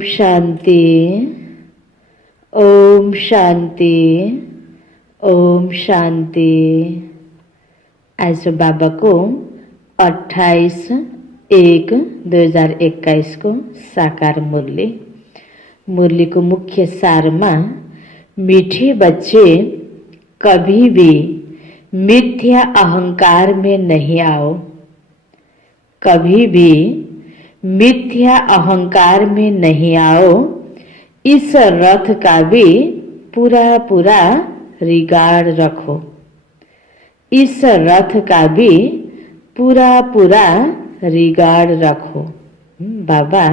शान्ति, ओम शान्ति, ओम शान्ति। आज बाबा को 28/1/2021 को साकार मुरली। मुरली को मुख्य सार में, मीठे बच्चे कभी भी मिथ्या अहंकार में नहीं आओ, कभी भी मिथ्या अहंकार में नहीं आओ। इस रथ का भी पूरा पूरा रिगार्ड रखो, इस रथ का भी पूरा पूरा रिगार्ड रखो। बाबा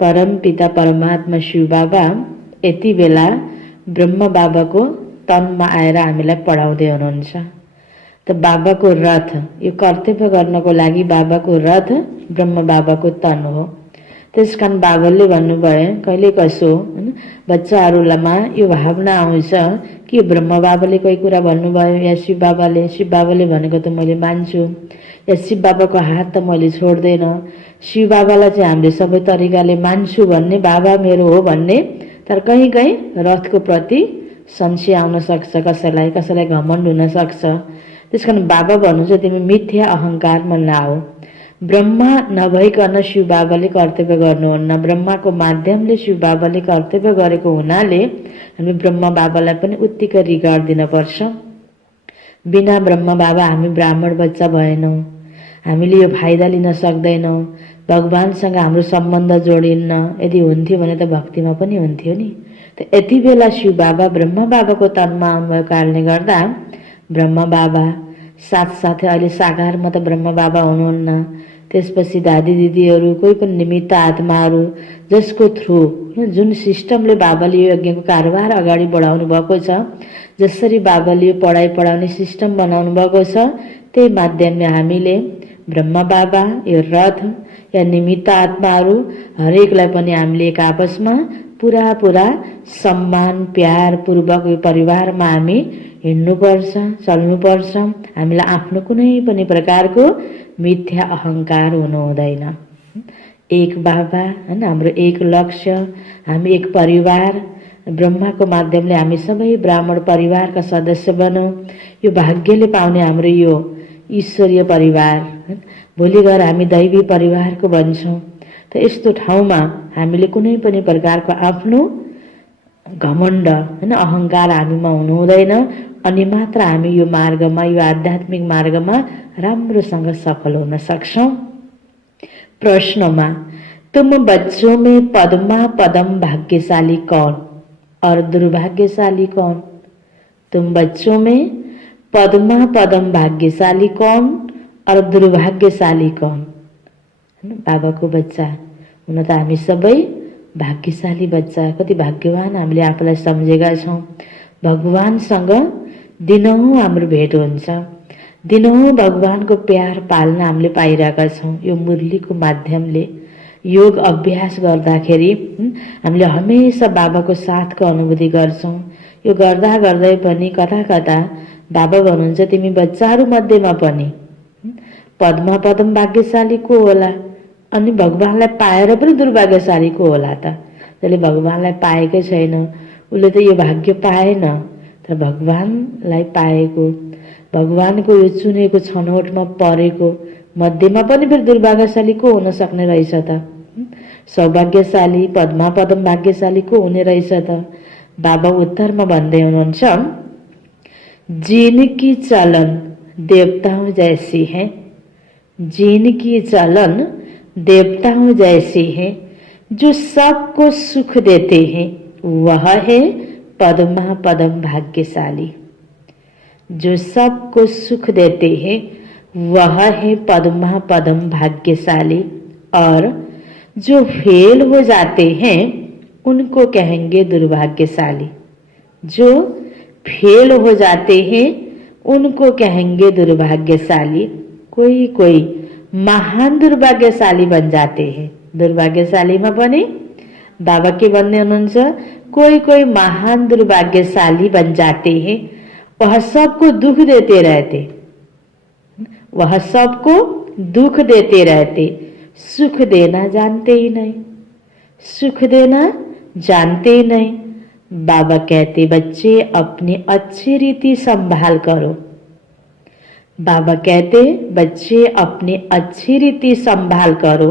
परम पिता परमात्मा शिव बाबा यति बेला ब्रह्म बाबा को तनमा आएर हामीलाई पढाउँदै हुनुहुन्छ। त बाबा को रथ, यो कर्तव्य गर्नको लागि बाबा को रथ ब्रह्म बाबा को तन हो। त्यसकारण बाबाले भन्नुभयो, कहिले कसो बच्चाहरूमा यो भावना आउँछ कि ब्रह्म बाबाले कोही कुरा भन्नुभयो या शिव बाबाले भनेको त मैले मान्छु, या शिव बाबाको हात त मैले छोड्दैन, शिव बाबालाई चाहिँ हामीले सबै तरिकाले मान्छु भन्ने, बाबा मेरो हो भन्ने। तर कहीँ कहीँ रथको प्रति संशय आउन सक्छ, कसैलाई घमण्ड हुन सक्छ। त्यसकारण बाबा भन्नुहुन्छ तिमी मिथ्या अहंकारमा नआऊ। ब्रह्मा नभइकन शिव बाबाले कर्तव्य गर्नुहुन्न, ब्रह्माको माध्यमले शिव बाबाले कर्तव्य गरेको हुनाले हामी ब्रह्म बाबालाई पनि उत्तिकै रिगार्ड दिनुपर्छ। बिना ब्रह्म बाबा हामी ब्राह्मण बच्चा भएनौँ, हामीले यो फाइदा लिन सक्दैनौँ, भगवानसँग हाम्रो सम्बन्ध जोडिन्न। यदि हुन्थ्यो भने त भक्तिमा पनि हुन्थ्यो नि। त यति बेला शिव बाबा ब्रह्म बाबाको तनमा आउनुभएको कारणले गर्दा ब्रह्म बाबा साथसाथै अहिले साकारमा त ब्रह्म बाबा हुनुहुन्न, त्यसपछि दादी दिदीहरू, कोही पनि निमित्त आत्माहरू जसको थ्रु, जुन सिस्टमले बाबाले यो यज्ञको कारोबार अगाडि बढाउनु भएको छ, जसरी बाबाले यो पढाउने सिस्टम बनाउनु भएको छ, त्यही माध्यमले हामीले ब्रह्म बाबा, यो रथ या निमित्त आत्माहरू हरेकलाई पनि हामीले एक आपसमा पूरा पूरा सम्मान प्यार पूर्वक यो परिवारमा हामी हिँड्नुपर्छ, चल्नुपर्छ। हामीलाई आफ्नो कुनै पनि प्रकारको मिथ्या अहंकार हुनु हुँदैन। एक बाबा हैन, हाम्रो एक लक्ष्य, हामी एक परिवार, ब्रह्माको माध्यमले हामी सबै ब्राह्मण परिवारका सदस्य बनौँ। यो भाग्यले पाउने हाम्रो यो ईश्वरीय परिवार, भोलि गएर हामी दैवी परिवारको बन्छौँ। त यस्तो ठाउँमा हामीले कुनै पनि प्रकारको आफ्नो घमण्ड हैन, अहंकार हामीमा हुनु हुँदैन। अनि मात्र हामी यो मार्गमा, यो आध्यात्मिक मार्गमा राम्रोसँग सफल हुन सक्छौं। प्रश्नमा, तुम बच्चों में पद्मा पदम भाग्यशाली कौन और दुर्भाग्यशाली कौन? तुम बच्चों में पद्मा पदम भाग्यशाली कौन और दुर्भाग्यशाली कौन? बाबाको बच्चा हुन त हामी सबै भाग्यशाली बच्चा, कति भाग्यवान हामीले आफूलाई सम्झेका छौं। भगवानसँग दिनहुँ हाम्रो भेट हुन्छ, दिनहुँ भगवानको प्यार पाल्न हामीले पाइरहेका छौं। यो मुरलीको माध्यमले योग अभ्यास गर्दाखेरि हामीले हमेशा बाबाको साथको अनुभूति गर्छौं। यो गर्दा गर्दै पनि कता कता बाबा भन्नुहुन्छ तिमी बच्चाहरू मध्येमा पनि पद्मा पदम भाग्यशाली को होला, अनि भगवानलाई पाएर पनि दुर्भाग्यशाली को होला त? जसले भगवानलाई पाएकै छैन उसले त यो भाग्य पाएन। तर भगवानलाई पाएको, भगवानको यो चुनेको छनौटमा परेको मध्येमा पनि फेरि दुर्भाग्यशाली को हुन सक्ने रहेछ त? सौभाग्यशाली पद्मा पदम भाग्यशाली को हुने रहेछ त? बाबा उत्तरमा भन्दै हुनुहुन्छ, जिनकी चलन देवताओं जैसी है, जिनकी चलन देवताओं जैसी है, जो सबको सुख देते हैं वह है पद्मा पदम भाग्यशाली। जो सबको सुख देते हैं वह है पद्मा पदम भाग्यशाली। और जो फेल हो जाते हैं उनको कहेंगे दुर्भाग्यशाली। जो फेल हो जाते हैं उनको कहेंगे दुर्भाग्यशाली। कोई कोई महान दुर्भाग्यशाली बन जाते हैं। दुर्भाग्यशालीमा पनि बाबा के भन्ने हुनुहुन्छ, कोई कोई महान दुर्भाग्यशाली बन जाते हैं, वह सबको दुख देते रहते, वह सबको दुख देते रहते, सुख देना जानते ही नहीं। सुख देना जानते नहीं। बाबा कहते बच्चे अपनी अच्छी रीति संभाल करो। बाबा कहते बच्चे अपनी अच्छी रीति संभाल करो,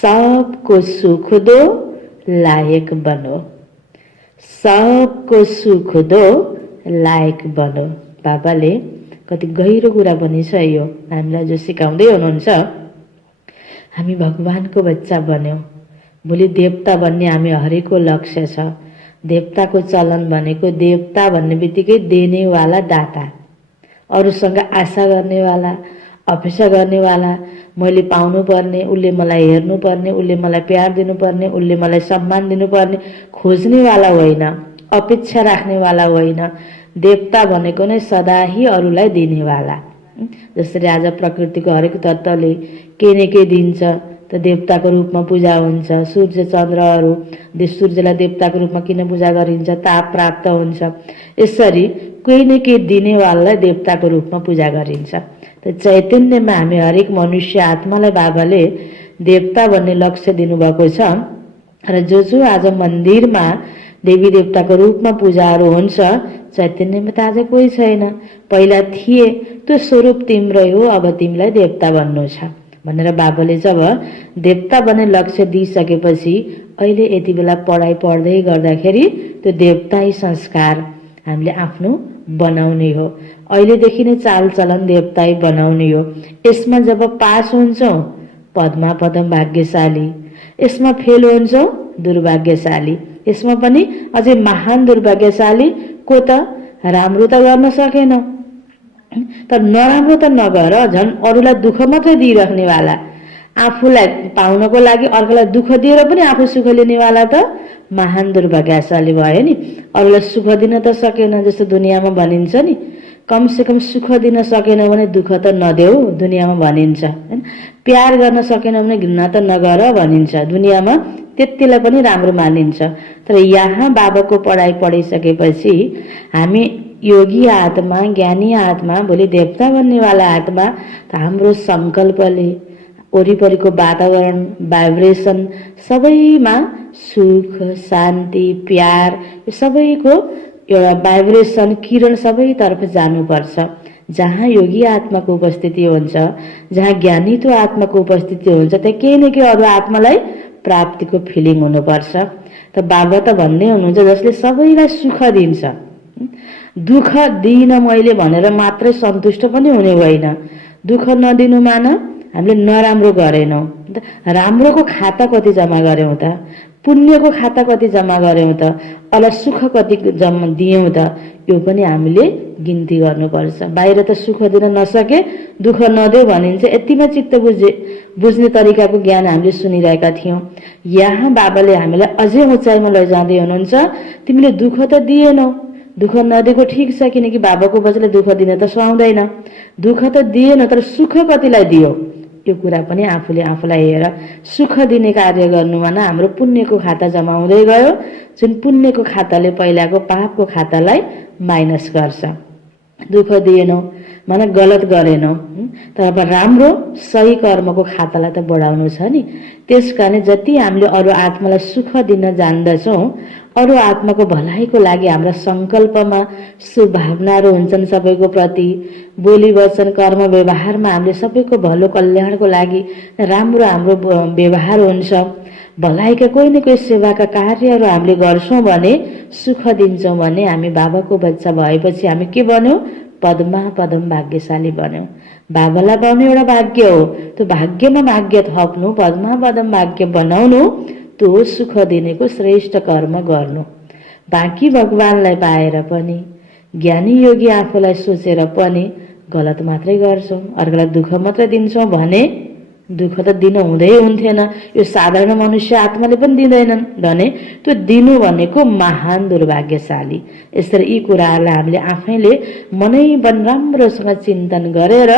सबको सुख दो, लायक बनो। सबको सुख दो, लायक बनो। बाबाले कति गहिरो कुरा पनि छ यो, हामीलाई जो सिकाउँदै हुनुहुन्छ। हामी भगवानको बच्चा बन्यौं, भोलि देवता बन्ने हामी हरेको लक्ष्य छ। देवताको चलन भनेको देवता भन्ने बित्तिकै देनेवाला, दाता, अरूसँग आशा गर्नेवाला, अपेक्षा गर्नेवाला, मैले पाउनु पर्ने, उसले मलाई हेर्नु पर्ने, उसले मलाई प्यार दिनुपर्ने, उसले मलाई सम्मान दिनुपर्ने, खोज्नेवाला होइन, अपेक्षा राख्नेवाला होइन। देवता भनेको नै सदाही अरूलाई दिनेवाला। जसरी आज प्रकृतिको हरेक तत्त्वले केही न केही दिन्छ, त देवताको रूपमा पूजा हुन्छ। सूर्य चन्द्रहरू, सूर्यलाई देवताको रूपमा किन पूजा गरिन्छ? ताप प्राप्त हुन्छ। यसरी कोही न केही दिनेवालालाई देवताको रूपमा पूजा गरिन्छ। त चैतन्यमा हामी हरेक मनुष्य आत्मालाई बाबाले देवता भन्ने लक्ष्य दिनुभएको छ। र जो आज मन्दिरमा देवी देवताको रूपमा पूजाहरू हुन्छ, चैतन्यमा त आज कोही छैन। पहिला थिए, त्यो स्वरूप तिम्रै हो, अब तिमीलाई देवता बन्नु छ भनेर बाबाले जब देवता बन्ने लक्ष्य दिइसकेपछि अहिले यति बेला पढाइ पढ्दै गर्दाखेरि त्यो देवताई संस्कार हामीले आफ्नो बनाउने हो। अहिलेदेखि नै चालचलन देवताई बनाउने हो। यसमा जब पास हुन्छौँ पद्मा पदम भाग्यशाली, यसमा फेल हुन्छौँ दुर्भाग्यशाली। यसमा पनि अझै महान दुर्भाग्यशाली को त राम्रो त गर्न सकेन, तर नराम्रो त नगर, झन् अरूलाई दुःख मात्रै दिइराख्नेवाला, आफूलाई पाउनको लागि अर्कोलाई दुःख दिएर पनि आफू सुख लिनेवाला त महान दुर्भाग्यशाली भयो नि। अरूलाई सुख दिन त सकेन, जस्तो दुनियाँमा भनिन्छ नि, कमसे कम सुख दिन सकेन भने दुःख त नदेऊ, दुनियाँमा भनिन्छ हैन। प्यार गर्न सकेन भने घृणा त नगर भनिन्छ, दुनियाँमा त्यतिलाई पनि राम्रो मानिन्छ। तर यहाँ बाबाको पढाइ पढिसकेपछि हामी योगी आत्मा, ज्ञानी आत्मा, भोलि देवता बन्नेवाला आत्मा, त हाम्रो सङ्कल्पले वरिपरिको वातावरण, भाइब्रेसन सबैमा सुख, शान्ति, प्यार, यो सबैको एउटा भाइब्रेसन, किरण सबैतर्फ जानुपर्छ। जहाँ योगी आत्माको उपस्थिति हुन्छ, जहाँ ज्ञानीत्व आत्माको उपस्थिति हुन्छ, त्यहाँ केही न केही अरू आत्मालाई प्राप्तिको फिलिङ हुनुपर्छ। त बाबा त भन्दै हुनुहुन्छ जसले सबैलाई सुख दिन्छ, दुःख दिइन मैले भनेर मात्रै सन्तुष्ट पनि हुने होइन। दुःख नदिनु मान हामीले नराम्रो गरेनौँ, राम्रोको खाता कति जम्मा गर्यौँ त, पुण्यको खाता कति जम्मा गर्यौँ त, अरूलाई सुख कति जम्मा दियौँ त, यो पनि हामीले गिन्ती गर्नुपर्छ। बाहिर त सुख दिन नसके दुःख नदेऊ भनिन्छ, यतिमा चित्त बुझ्ने तरिकाको ज्ञान हामीले सुनिरहेका थियौँ। यहाँ बाबाले हामीलाई अझै उचाइमा लैजाँदै हुनुहुन्छ। तिमीले दुःख त दिएनौ, दुःख नदिएको ठिक छ, किनकि बाबाको बच्चाले दुःख दिन त सुहाउँदैन। दुःख त दिएन, तर सुख कतिलाई दियो यो कुरा पनि आफूले आफूलाई हेर। सुख दिने कार्य गर्नुमा न हाम्रो पुण्यको खाता जम्मा हुँदै गयो, जुन पुण्यको खाताले पहिलाको पापको खातालाई माइनस गर्छ। दुःख दिएनौ माने गलत गरेनौ, तर अब राम्रो सही कर्मको खातालाई त बढाउनु छ नि। त्यसकारण जति हामीले अरू आत्मालाई सुख दिन जान्दछौँ, अरू आत्माको भलाइको लागि हाम्रा सङ्कल्पमा शुभभावनाहरू हुन्छन् सबैको प्रति, बोली वचन कर्म व्यवहारमा हामीले सबैको भलो कल्याणको लागि राम्रो हाम्रो व्यवहार हुन्छ। भलाइका कोही न कोही सेवाका कार्यहरू हामीले गर्छौँ भने, सुख दिन्छौँ भने, हामी बाबाको बच्चा भएपछि हामी के बन्यौँ? पद्मा पदम भाग्यशाली बन्यौँ। बाबालाई पाउने एउटा भाग्य हो, त्यो भाग्यमा भाग्य थप्नु, पद्मा पदम भाग्य बनाउनु, त्यो सुख दिनेको श्रेष्ठ कर्म गर्नु। बाँकी भगवानलाई पाएर पनि, ज्ञानी योगी आफूलाई सोचेर पनि गलत मात्रै गर्छौँ, अर्कोलाई दुःख मात्रै दिन्छौँ भने दुःख त दिन हुँदै हुन्थेन। यो साधारण मनुष्य आत्माले पनि दिँदैनन् भने त्यो दिनु भनेको महान दुर्भाग्यशाली। यसरी यी कुराहरूलाई हामीले आफैले मनैपन राम्रोसँग चिन्तन गरेर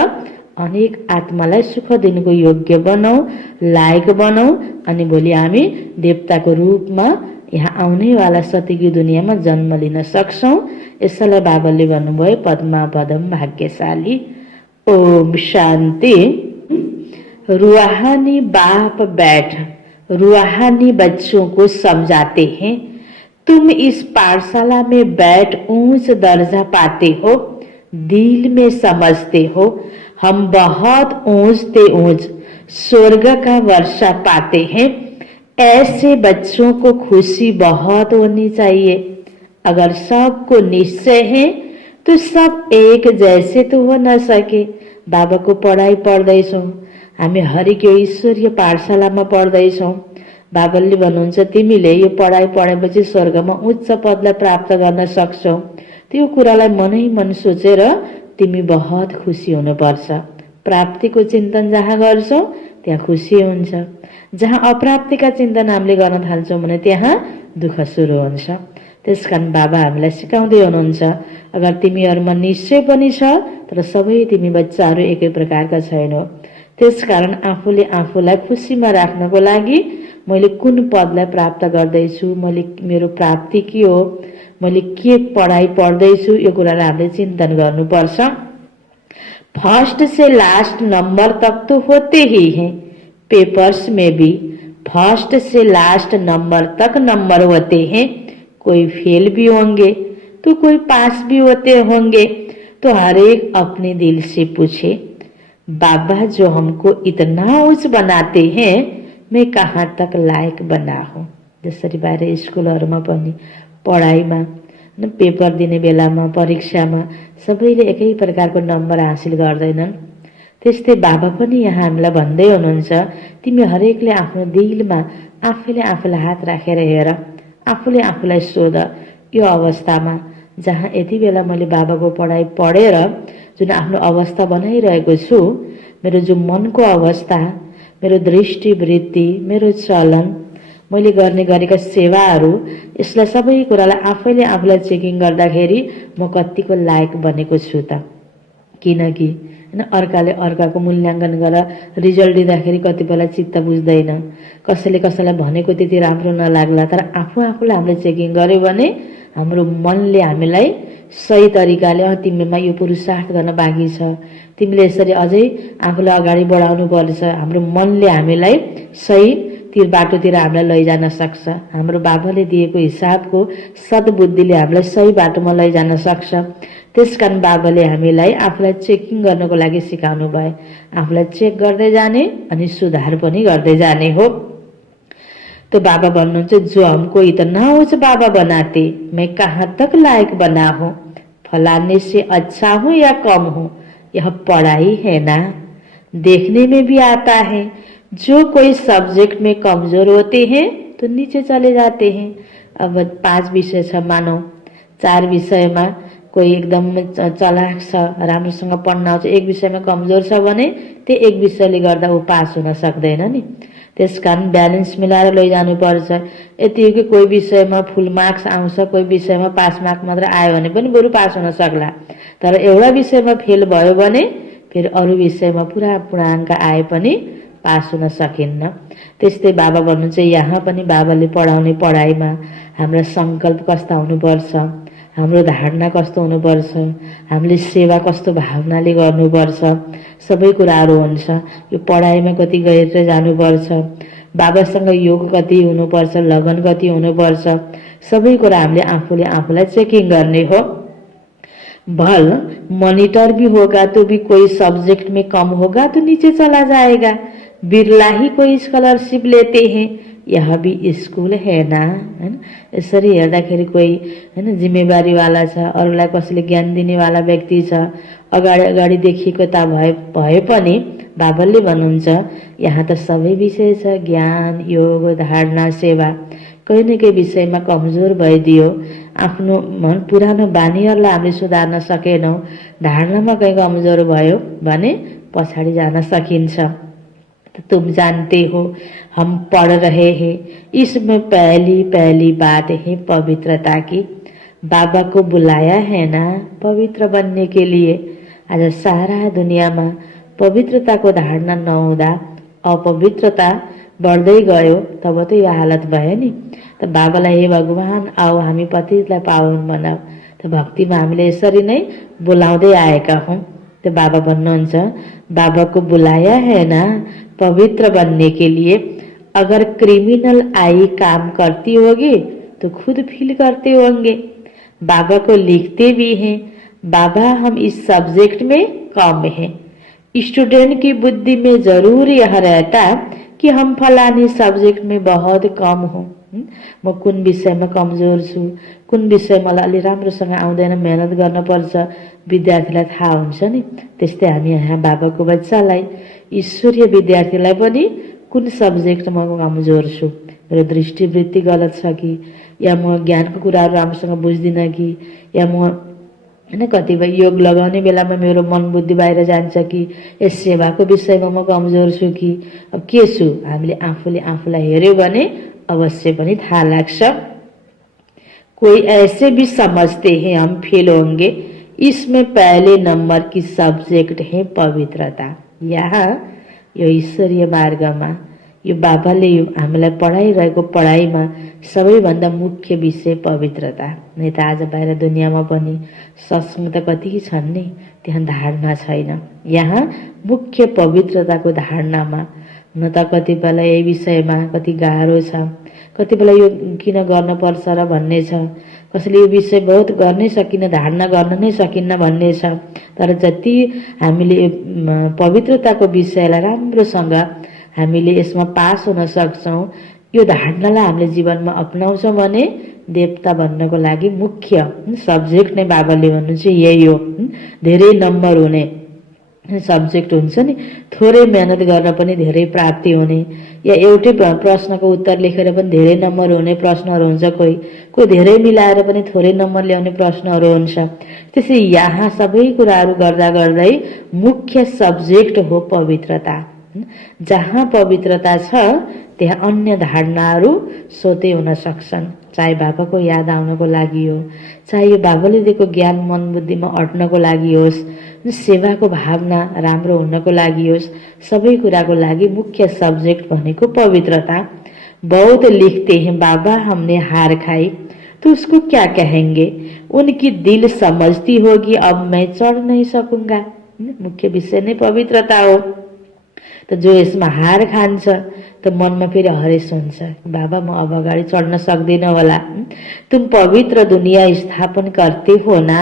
अनेक आत्मालाई सुख दिनुको योग्य बनाऊ, लायक बनाऊ, अनि भोलि हामी देवताको रूपमा यहाँ आउनेवाला सतीकी दुनियाँमा जन्म लिन सक्छौँ। यसैलाई बाबाले भन्नुभयो पद्मा पदम भाग्यशाली। ओम शान्ति। रूहानी बाप बैठ रूहानी बच्चों को समझाते हैं, तुम इस पाठशाला में बैठ ऊंच दर्जा पाते हो, दिल में समझते हो हम बहुत ऊंच से ऊंच स्वर्ग का वर्षा पाते हैं। ऐसे बच्चों को खुशी बहुत होनी चाहिए। अगर सबको निश्चय है तो सब एक जैसे तो हो न सके। बाबाको पढाइ पढ्दैछौँ, हामी हरिको ईश्वरीय पाठशालामा पढ्दैछौँ। बाबाले भन्नुहुन्छ तिमीले यो पढाइ पढेपछि स्वर्गमा उच्च पदलाई प्राप्त गर्न सक्छौ। त्यो कुरालाई मनै मन सोचेर तिमी बहुत खुसी हुनुपर्छ। प्राप्तिको चिन्तन जहाँ गर्छौ त्यहाँ खुसी हुन्छ। जहाँ अप्राप्तिका चिन्तन हामीले गर्न थाल्छौँ भने त्यहाँ दुःख सुरु हुन्छ। त्यसकारण बाबा हामीलाई सिकाउँदै हुनुहुन्छ, अगर तिमीहरूमा निश्चय पनि छ तर सबै तिमी बच्चाहरू एकै प्रकारका छैनौ। त्यसकारण आफूले आफूलाई खुसीमा राख्नको लागि मैले कुन पदलाई प्राप्त गर्दैछु, मैले मेरो प्राप्ति के हो, मैले के पढाइ पढ्दैछु, यो कुरालाई हामीले चिन्तन गर्नुपर्छ। फर्स्ट से लास्ट नंबर तक तो होते ही हैं, पेपर्स में भी फर्स्ट से लास्ट नंबर तक नंबर होते हैं। कोई फेल भी होंगे तो कोई पास भी होते होंगे। तो हर एक अपने दिल से पूछे, बाबा जो हमको इतना उच्च बनाते हैं मैं कहाँ तक लायक बना हूँ। जसरी बाहिर स्कुलहरूमा पनि पढाइमा पेपर दिने बेलामा परीक्षामा सबैले एकै प्रकारको नम्बर हासिल गर्दैनन्। त्यस्तै बाबा पनि यहाँ हामीलाई भन्दै हुनुहुन्छ, तिमी हरेकले आफ्नो दिलमा आफैले आफूलाई हात राखेर हेर, आफूले आफूलाई सोध। यो अवस्थामा जहाँ यति बेला मैले बाबाको पढाइ पढेर जुन आफ्नो अवस्था बनाइरहेको छु, मेरो जो मनको अवस्था, मेरो दृष्टि वृत्ति, मेरो चलन, मैले गर्ने गरेका सेवाहरू, यसलाई सबै कुरालाई आफैले आफूलाई चेकिङ गर्दाखेरि म कतिको लायक बनेको छु त। किनकि अर्काले अर्काको मूल्याङ्कन गरेर रिजल्ट दिँदाखेरि कति बेला चित्त बुझ्दैन, कसैले कसैलाई भनेको त्यति राम्रो नलाग्ला। तर आफू आफूलाई हामीले चेकिङ गर्यो भने हाम्रो मनले हामीलाई सही तरिकाले तिमीमा यो पुरुषार्थ गर्न बाँकी छ, तिमीले यसरी अझै आफूलाई अगाडि बढाउनु पर्छ, हाम्रो मनले हामीलाई सही बाटोतिर हामीलाई लैजान सक्छ। हाम्रो बाबाले दिएको हिसाबको सद्बुद्धिले हामीलाई सही बाटोमा लैजान सक्छ। त्यसकारण बाबाले हामीलाई आफूलाई चेकिङ गर्नको लागि सिकाउनु भयो। आफूलाई चेक गर्दै जाने अनि सुधार पनि गर्दै जाने हो। तो बाबा भन्नुहुन्छ, जो हमको इतना उच्च बाबा बनाते मैं कहाँ तक लायक बना हूँ, फलाने से अच्छा हूँ या कम हूँ, यह पढ़ाई है ना, देखने में भी आता है। जो कोई सब्जेक्ट में कमजोर होते हैं तो नीचे चले जाते हैं। अब 5 विषय छ, मानौ 4 विषयमा कोही एकदम चलाक छ, राम्रोसँग पढ्न आउँछ, एक विषयमा कमजोर छ भने त्यो एक विषयले गर्दा ऊ पास हुन सक्दैन नि। त्यसकारण ब्यालेन्स मिलाएर लैजानु पर्छ। यति हो कि कोही विषयमा फुल मार्क्स आउँछ, कोही विषयमा पास मार्क मात्र आयो भने पनि बरु पास हुन सक्ला। तर एउटा विषयमा फेल भयो भने फेरि अरू विषयमा पुरा पूर्णाङ्क आए पनि पास हुन सकिन्न। त्यस्तै बाबा भन्नुहुन्छ, यहाँ पनि बाबाले पढाउने पढाइमा हाम्रो संकल्प कस्ता हुनुपर्छ, हाम्रो धारणा कस्तो हुनुपर्छ, हामीले सेवा कस्तो भावनाले गर्नुपर्छ, सबै कुराहरू हुन्छ। यो पढाइमा कति गएर जानुपर्छ, बाबासँग योग कति हुनुपर्छ, लगन कति हुनुपर्छ, सबै कुरा हामीले आफूले आफूलाई चेकिङ गर्ने हो। भल मॉनिटर भी होगा तो भी कोई सब्जेक्ट में कम होगा तो नीचे चला जाएगा। बिरला ही कोई स्कॉलरशिप लेते हैं, यह भी स्कूल है ना, हैन। यसरी हेर्दाखेरि कोही हैन जिम्मेवारीवाला छ, अरूलाई कसैले ज्ञान दिनेवाला व्यक्ति छ, अगाडि अगाडि देखिएको त भए पनि बाबाले भन्नुहुन्छ, यहाँ त सबै विषय छ, ज्ञान, योग, धारणा, सेवा। कहीँ न कहीँ विषयमा कमजोर भइदियो, आफ्नो पुरानो बानीहरूलाई हामीले सुधार्न सकेनौँ, धारणामा कहीँ कमजोर भयो भने पछाडि जान सकिन्छ। तो तुम जानते हो हम पढ़ रहे हैं, इसमें पहली पहली बात है पवित्रता की। बाबा को बुलाया है ना पवित्र बनने के लिए। आज सारा दुनियाँमा पवित्रताको धारणा नहुँदा अपवित्रता बढ्दै गयो, तब त यो हालत भयो नि। त बाबालाई, हे भगवान आओ हामी पतितलाई पावन बनाऊ, त भक्तिमा हामीले यसरी नै बोलाउँदै आएका हौँ। तो बाबा भन्नुहुन्छ, बाबा को बुलाया है ना पवित्र बनने के लिए, अगर क्रिमिनल आई काम करती होगी तो खुद फील करते होंगे। बाबा को लिखते भी हैं, बाबा हम इस सब्जेक्ट में कम हैं। स्टूडेंट की बुद्धि में जरूर यह रहता कि हम फलानी सब्जेक्ट में बहुत कम हौँ, म कुन विषयमा कमजोर छु, कुन विषय मलाई अलि राम्रोसँग आउँदैन, मेहनत गर्न पर्छ। विद्यार्थीलाई थाहा हुन्छ नि। त्यस्तै हामी यहाँ बाबाको बच्चालाई, ईश्वरीय विद्यार्थीलाई पनि कुन सब्जेक्टमा म कमजोर छु, मेरो दृष्टिवृत्ति गलत छ कि, या म ज्ञानको कुराहरू राम्रोसँग बुझ्दिनँ कि, या म हैन कतिपय योग लगाउने बेलामा मेरो मन बुद्धि बाहिर जान्छ कि, यस सेवाको विषयमा म कमजोर छु कि, अब के छु। हामीले आफूले आफूलाई हेर्यो भने अवश्य पनि थाहा लाग्छ। कोई ऐसे भी समझते हैं हम फेल होंगे, इसमें पहले नंबर की सब्जेक्ट है पवित्रता। यहाँ यो ईश्वरीय मार्गमा यो बाबाले यो हामीलाई पढाइरहेको पढाइमा सबैभन्दा मुख्य विषय पवित्रता। नै त आज बाहिर दुनियाँमा पनि सत्संग त कति छन् नि, त्यहाँ धारणा छैन। यहाँ मुख्य पवित्रताको धारणामा न त कति बेला यही विषयमा कति गाह्रो छ, कति बेला यो किन गर्न पर्छ र भन्ने छ, कसैले यो विषय बहुत गर्नै सकिन्न, धारणा गर्न नै सकिन्न भन्ने छ। तर जति हामीले पवित्रताको विषयलाई राम्रोसँग हामीले यसमा पास हुन सक्छौं, यो धारणालाई हामीले जीवनमा अपनाउँछौं भने देवता बन्नको लागि मुख्य सब्जेक्ट नै बाबाले भन्नु चाहिँ यही हो। धेरै नम्बर हुने सब्जेक्ट हुन्छ नि, थोरै मेहनत गर्न पनि धेरै प्राप्ति हुने, या एउटै प्रश्नको उत्तर लेखेर पनि धेरै नम्बर हुने प्रश्नहरू हुन्छ। कोही धेरै मिलाएर पनि थोरै नम्बर ल्याउने प्रश्नहरू हुन्छ। त्यसै यहाँ सबै कुराहरू गर्दा गर्दै मुख्य सब्जेक्ट हो पवित्रता। जहाँ पवित्रता छ त्यहाँ अन्य धारणाहरू स्वतै हुन सक्छन्। चाहे बाबाको याद आउनको लागि हो, चाहे यो बाबाले दिएको ज्ञान मन बुद्धिमा अट्नको लागि होस्, सेवाको भावना राम्रो हुनको लागि होस्, सबै कुराको लागि मुख्य सब्जेक्ट भनेको पवित्रता। बहुत लिखते हैं बाबा हमने हार खाई तो उसको क्या कहेंगे, उनकी दिल समझती होगी अब मैं चढ़ नहीं सकूंगा। मुख्य विषय नै पवित्रता हो। त जो यसमा हार खान्छ त मनमा फेरि हरेस हुन्छ, बाबा म अब अगाडि चढ्न सक्दिन होला। तुम पवित्र दुनिया स्थापन करते हो ना,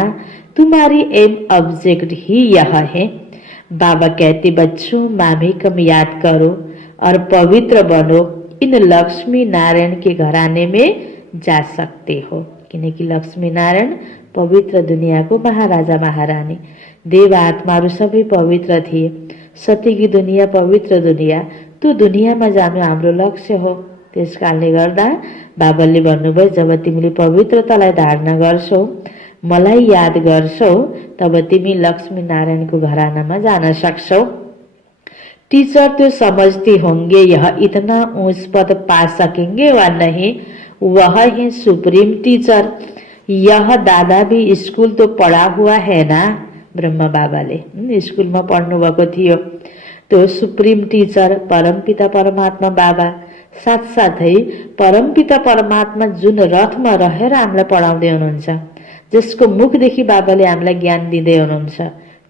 तुम्हारी एम ऑब्जेक्ट ही यह है। बाबा कहते बच्चों मामिकम याद करो और पवित्र बनो, इन लक्ष्मी नारायण के घराने में जा सकते हो। किनकि लक्ष्मी नारायण पवित्र दुनियाँको महाराजा महारानी, देव आत्माहरू सबै पवित्र थिए। सत्यकी दुनिया पवित्र दुनिया, त्यो दुनियाँमा जानु हाम्रो लक्ष्य हो। त्यसकारणले गर्दा बाबाले भन्नुभयो जब तिमीले पवित्रतालाई धारणा गर्छौ, मलाई याद गर्छौ, तब तिमी लक्ष्मी नारायणको घरानामा जान सक्छौ। टीचर तो समझते होंगे यह इतना ऊंच पद पा सकेंगे वा नहीं, वह है सुप्रीम टीचर। यह दादा भी स्कूल तो पढ़ा हुआ है ना, ब्रह्मा बाबाले स्कुलमा पढ्नु भएको थियो। त्यो सुप्रिम टिचर परमपिता परमात्मा बाबा, साथसाथै परमपिता परमात्मा जुन रथमा रहेर हामीलाई पढाउँदै हुनुहुन्छ, जसको मुखदेखि बाबाले हामीलाई ज्ञान दिँदै हुनुहुन्छ,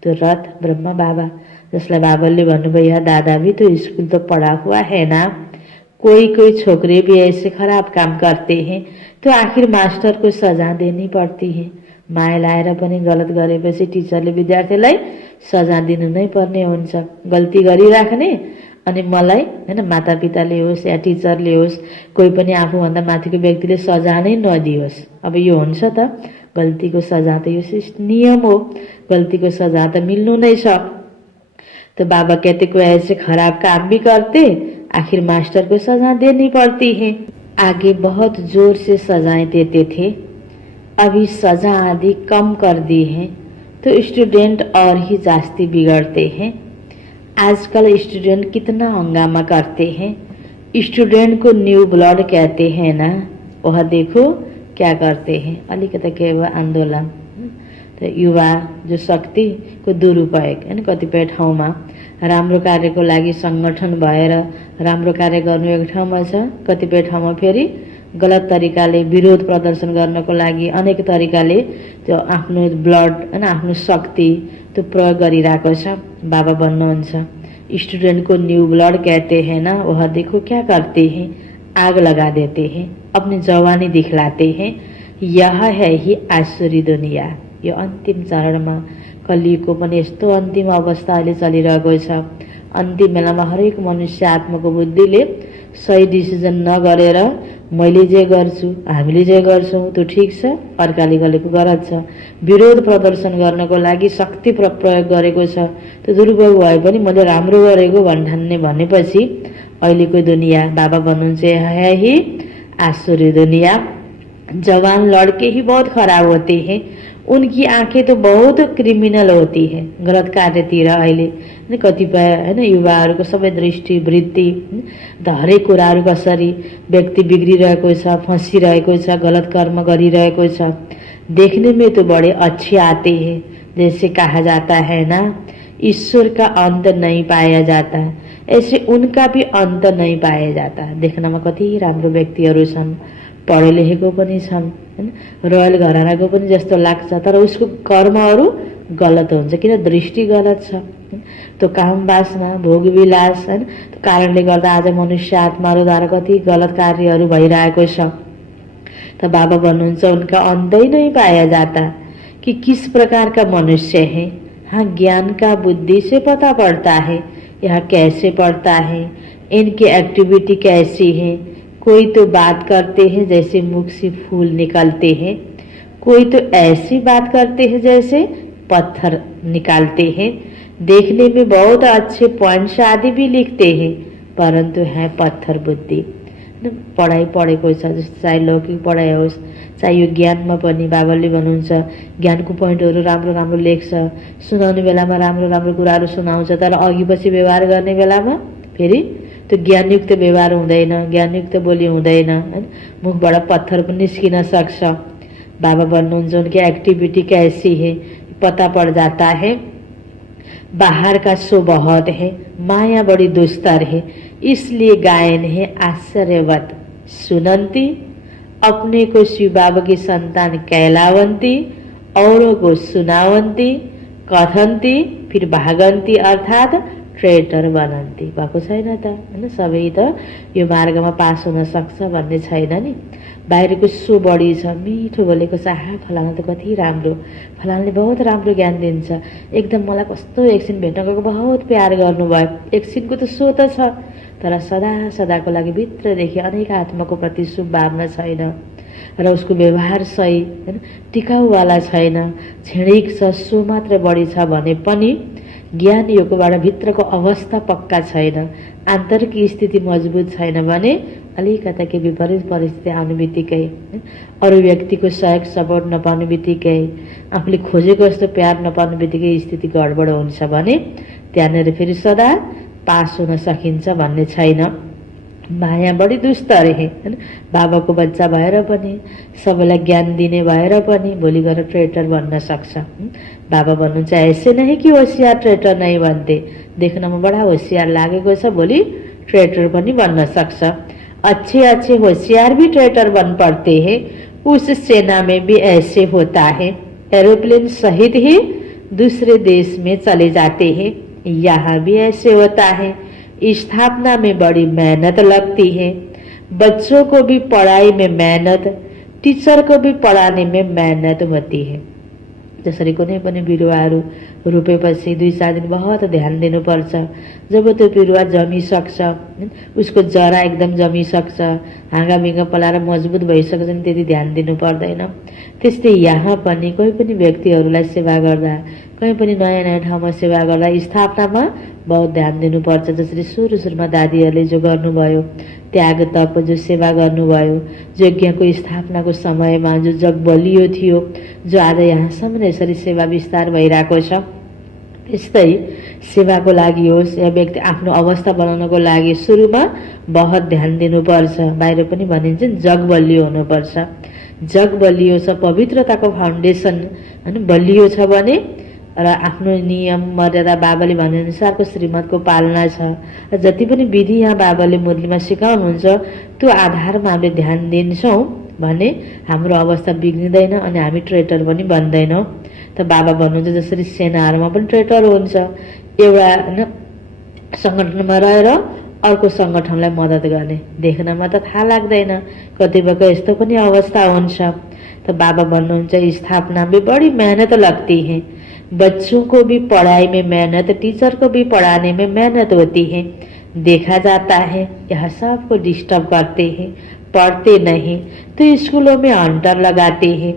त्यो रथ ब्रह्मा बाबा, जसलाई बाबाले भन्नुभयो यह दादा भी तो स्कूल तो पढ़ा हुआ है ना। कोई छोकरे भी ऐसे खराब काम करते हैं तो आखिर मास्टर को सजा देनी पड़ती है। माया लाएर पनि गलत गरेपछि टिचरले विद्यार्थीलाई सजा दिनु नै पर्ने हुन्छ। गल्ती गरिराख्ने अनि मलाई हैन मातापिताले होस् या टिचरले होस्, कोही पनि आफूभन्दा माथिको व्यक्तिले सजा नै नदियोस्। अब यो हुन्छ त, गल्तीको सजा त यो नियम हो, गल्तीको सजा त मिल्नु नै छ। तो बाबा कहते कोई ऐसे खराब काम भी करते, आखिर मास्टर को सजा देनी पड़ती है। आगे बहुत जोर से सजाएं देते थे, अभी सजा आदि कम कर दी है तो स्टूडेंट और ही जास्ती बिगड़ते हैं। आजकल स्टूडेंट कितना हंगामा करते हैं। स्टूडेंट को न्यू ब्लड कहते हैं ना, वह देखो क्या करते हैं। अलिकता के आंदोलन तो युवा जो शक्ति को दुरुपयोग हैन, कतिपय ठाउँमा राम्रो कार्यको लागि संगठन भएर राम्रो कार्य गर्नु एक ठाउँमा छ, कतिपय ठाउँमा फेरि गलत तरिकाले विरोध प्रदर्शन गर्नको लागि अनेक तरिकाले त्यो आफ्नो ब्लड हैन आफ्नो शक्ति त्यो प्रयोग गरिरहेको छ। बाबा भन्नुहुन्छ स्टूडेंट को न्यू ब्लड कहते हैं ना, वह देखो क्या करते हैं, आग लगा देते हैं, अपनी जवानी दिखलाते हैं। यह है ही आसुरी दुनिया। यो अन्तिम चरणमा कलियुगको पनि यस्तो अन्तिम अवस्था अहिले चलिरहेको छ। अन्तिम बेलामा हरेक मनुष्य आत्माको बुद्धिले सही डिसिजन नगरेर मैले जे गर्छु, हामीले जे गर्छौँ त्यो ठिक छ, अर्काले गरेको गलत छ, विरोध प्रदर्शन गर्नको लागि शक्ति प्रयोग गरेको छ, त्यो दुरुपयोग भए पनि मैले राम्रो गरेको भन्ठान्ने भनेपछि अहिलेको दुनिया, बाबा भन्नुहुन्छ है ही आसुरी दुनिया। जवान लड़के ही बहुत खराब होते हैं, उनकी आंखें तो बहुत क्रिमिनल होती है। गलत कार्यतिर अहिले कतिपय हैन युवाहरूको सबै दृष्टि वृत्ति हरेक कुराहरू कसरी व्यक्ति बिग्रिरहेको छ, फँसिरहेको छ, गलत कर्म गरिरहेको छ। देखने में तो बड़े अच्छे आते हैं, जैसे कहा जाता है ना, ईश्वर का अंत नहीं पाया जाता, ऐसे उनका भी अंत नहीं पाया जाता। देख्नमा कति राम्रो व्यक्तिहरू छन्, पढे लेखेको पनि छन्, हैन, रोयल घरानाको पनि जस्तो लाग्छ, तर उसको कर्महरू गलत हुन्छ। किन? दृष्टि गलत छ। त्यो काम वासना भोग विलास हैन, त्यो कारणले गर्दा आज मनुष्य आत्माहरूद्वारा कति गलत कार्यहरू भइरहेको छ। तो बाबा भन्नुहुन्छ उनका अंत ही नहीं पाया जाता कि किस प्रकार का मनुष्य है। हाँ, ज्ञान का बुद्धि से पता पड़ता है यह कैसे पड़ता है, इनकी एक्टिविटी कैसी है। कोई तो बात करते हैं जैसे मुख से फूल निकलते हैं, कोई तो ऐसी बात करते हैं जैसे पत्थर निकालते हैं। देखने में बहुत अच्छे पॉइंट्स आदि भी लिखते हैं, परंतु है पत्थर बुद्धि। पढाइ पढेको छ, चाहे लौकिक पढाइ होस् चाहे यो ज्ञानमा पनि बाबाले भन्नुहुन्छ ज्ञानको पोइन्टहरू राम्रो राम्रो लेख्छ, सुनाउने बेलामा राम्रो राम्रो कुराहरू सुनाउँछ, तर अघि पछि व्यवहार गर्ने बेलामा फेरि त्यो ज्ञानयुक्त व्यवहार हुँदैन, ज्ञानयुक्त बोली हुँदैन, हैन, मुखबाट पत्थर पनि निस्किन सक्छ। बाबा भन्नुहुन्छ उनकी एक्टिविटी कैसी है पता पड़ जाता है। बाहर का शो बहुत है, माया बड़ी दुस्तर है, इसलिए गायन है आश्चर्यवत। सुनंती अपने को शिव बाबा की संतान कहलावंती, औरों को सुनावंती, कथंती, फिर भागंती अर्थात ट्रेटर बनन्ती। भएको छैन त, हैन, सबै त यो मार्गमा पास हुन सक्छ भन्ने छैन नि। बाहिरको सो बढी छ, मिठो बोलेको छ, आहा फलाना त कति राम्रो, फलानाले बहुत राम्रो ज्ञान दिन्छ, एकदम मलाई कस्तो एकछिन भेट्न गएको बहुत प्यार गर्नुभयो। एकछिनको त सो त छ, तर सदा सदाको लागि भित्रदेखि अनेक आत्माको प्रति शुभ भावना छैन र उसको व्यवहार सही, हैन, टिकाउवाला छैन, क्षणिक छ, सो मात्र बढी छ भने पनि ज्ञान योगबाट भित्रको अवस्था पक्का छैन, आन्तरिक स्थिति मजबुत छैन भने अलिकता के विपरीत परिस्थिति आउने बित्तिकै, अरू व्यक्तिको सहयोग सपोर्ट नपाउने बित्तिकै, आफूले खोजेको जस्तो प्यार नपाउने बित्तिकै स्थिति गडबड हुन्छ भने त्यहाँनिर फेरि सदा पास हुन सकिन्छ भन्ने छैन। माया बढी दुस्तर है, हैन, बाबाको बच्चा भएर पनि सबैलाई ज्ञान दिने भएर पनि भोलि गएर ट्रेटर बन्न सक्छ। बाबा भन्नुहुन्छ ऐसे नहीं कि होशियार ट्रेटर नहीं बनते, देख्नमा बडा होशियार लागेको छ, भोलि ट्रेटर पनि बन्न सक्छ। अच्छे अच्छे होशियार भी ट्रेटर बन पड़ते हैं, उस सेना में भी ऐसे होता है, एरोप्लेन सहित ही दूसरे देश में चले जाते हैं, यहाँ भी ऐसे होता है। स्थापना में बड़ी मेहनत लगती है, बच्चों को भी पढ़ाई में मेहनत, टीचर को भी पढ़ाने में मेहनत होती है। जसरी कुनै पनि बिरुवाहरू रोपेपछि 2-4 दिन बहुत ध्यान दिनुपर्छ। जब त्यो बिरुवा जमिसक्छ, उसको जरा एकदम जमिसक्छ, हाँगाभिङ्गा पलाएर मजबुत भइसक्छ नि त्यति ध्यान दिनु पर्दैन। त्यस्तै यहाँ पनि कोही पनि व्यक्तिहरूलाई सेवा गर्दा, कहीँ पनि नयाँ नयाँ ठाउँमा सेवा गर्दा स्थापनामा बहुत ध्यान दिनुपर्छ। जसरी सुरुमा दादीहरूले जो गर्नुभयो, त्याग तप जो सेवा गर्नुभयो, जो यज्ञको स्थापनाको समयमा जो जग बलियो थियो, जो आज यहाँसम्म यसरी सेवा विस्तार भइरहेको छ, त्यस्तै सेवाको लागि होस् या व्यक्ति आफ्नो अवस्था बनाउनको लागि सुरुमा बहुत ध्यान दिनुपर्छ। बाहिर पनि भनिन्छ जग बलियो हुनुपर्छ। जग बलियो छ, पवित्रताको फाउन्डेसन हैन बलियो छ भने र आफ्नो नियम मर्यादा बाबाले भनेअनुसारको श्रीमतको पालना छ, र जति पनि विधि यहाँ बाबाले मुरलीमा सिकाउनुहुन्छ त्यो आधारमा हामीले ध्यान दिन्छौँ भने हाम्रो अवस्था बिग्रिँदैन अनि हामी ट्रेटर पनि बन्दैनौँ। त बाबा भन्नुहुन्छ जसरी सेनाहरूमा पनि ट्रेटर हुन्छ, एउटा सङ्गठनमा रहेर अर्को सङ्गठनलाई मद्दत गर्ने। देख्नमा त थाहा लाग्दैन, कतिपयको यस्तो पनि अवस्था हुन्छ। तो बाबा भन्नुहुन्छ स्थापना में बड़ी मेहनत लगती है, बच्चों को भी पढ़ाई में मेहनत, टीचर को भी पढ़ाने में मेहनत होती है। देखा जाता है यह सबको डिस्टर्ब करते हैं, पढ़ते नहीं तो स्कूलों में अंटर लगाते हैं।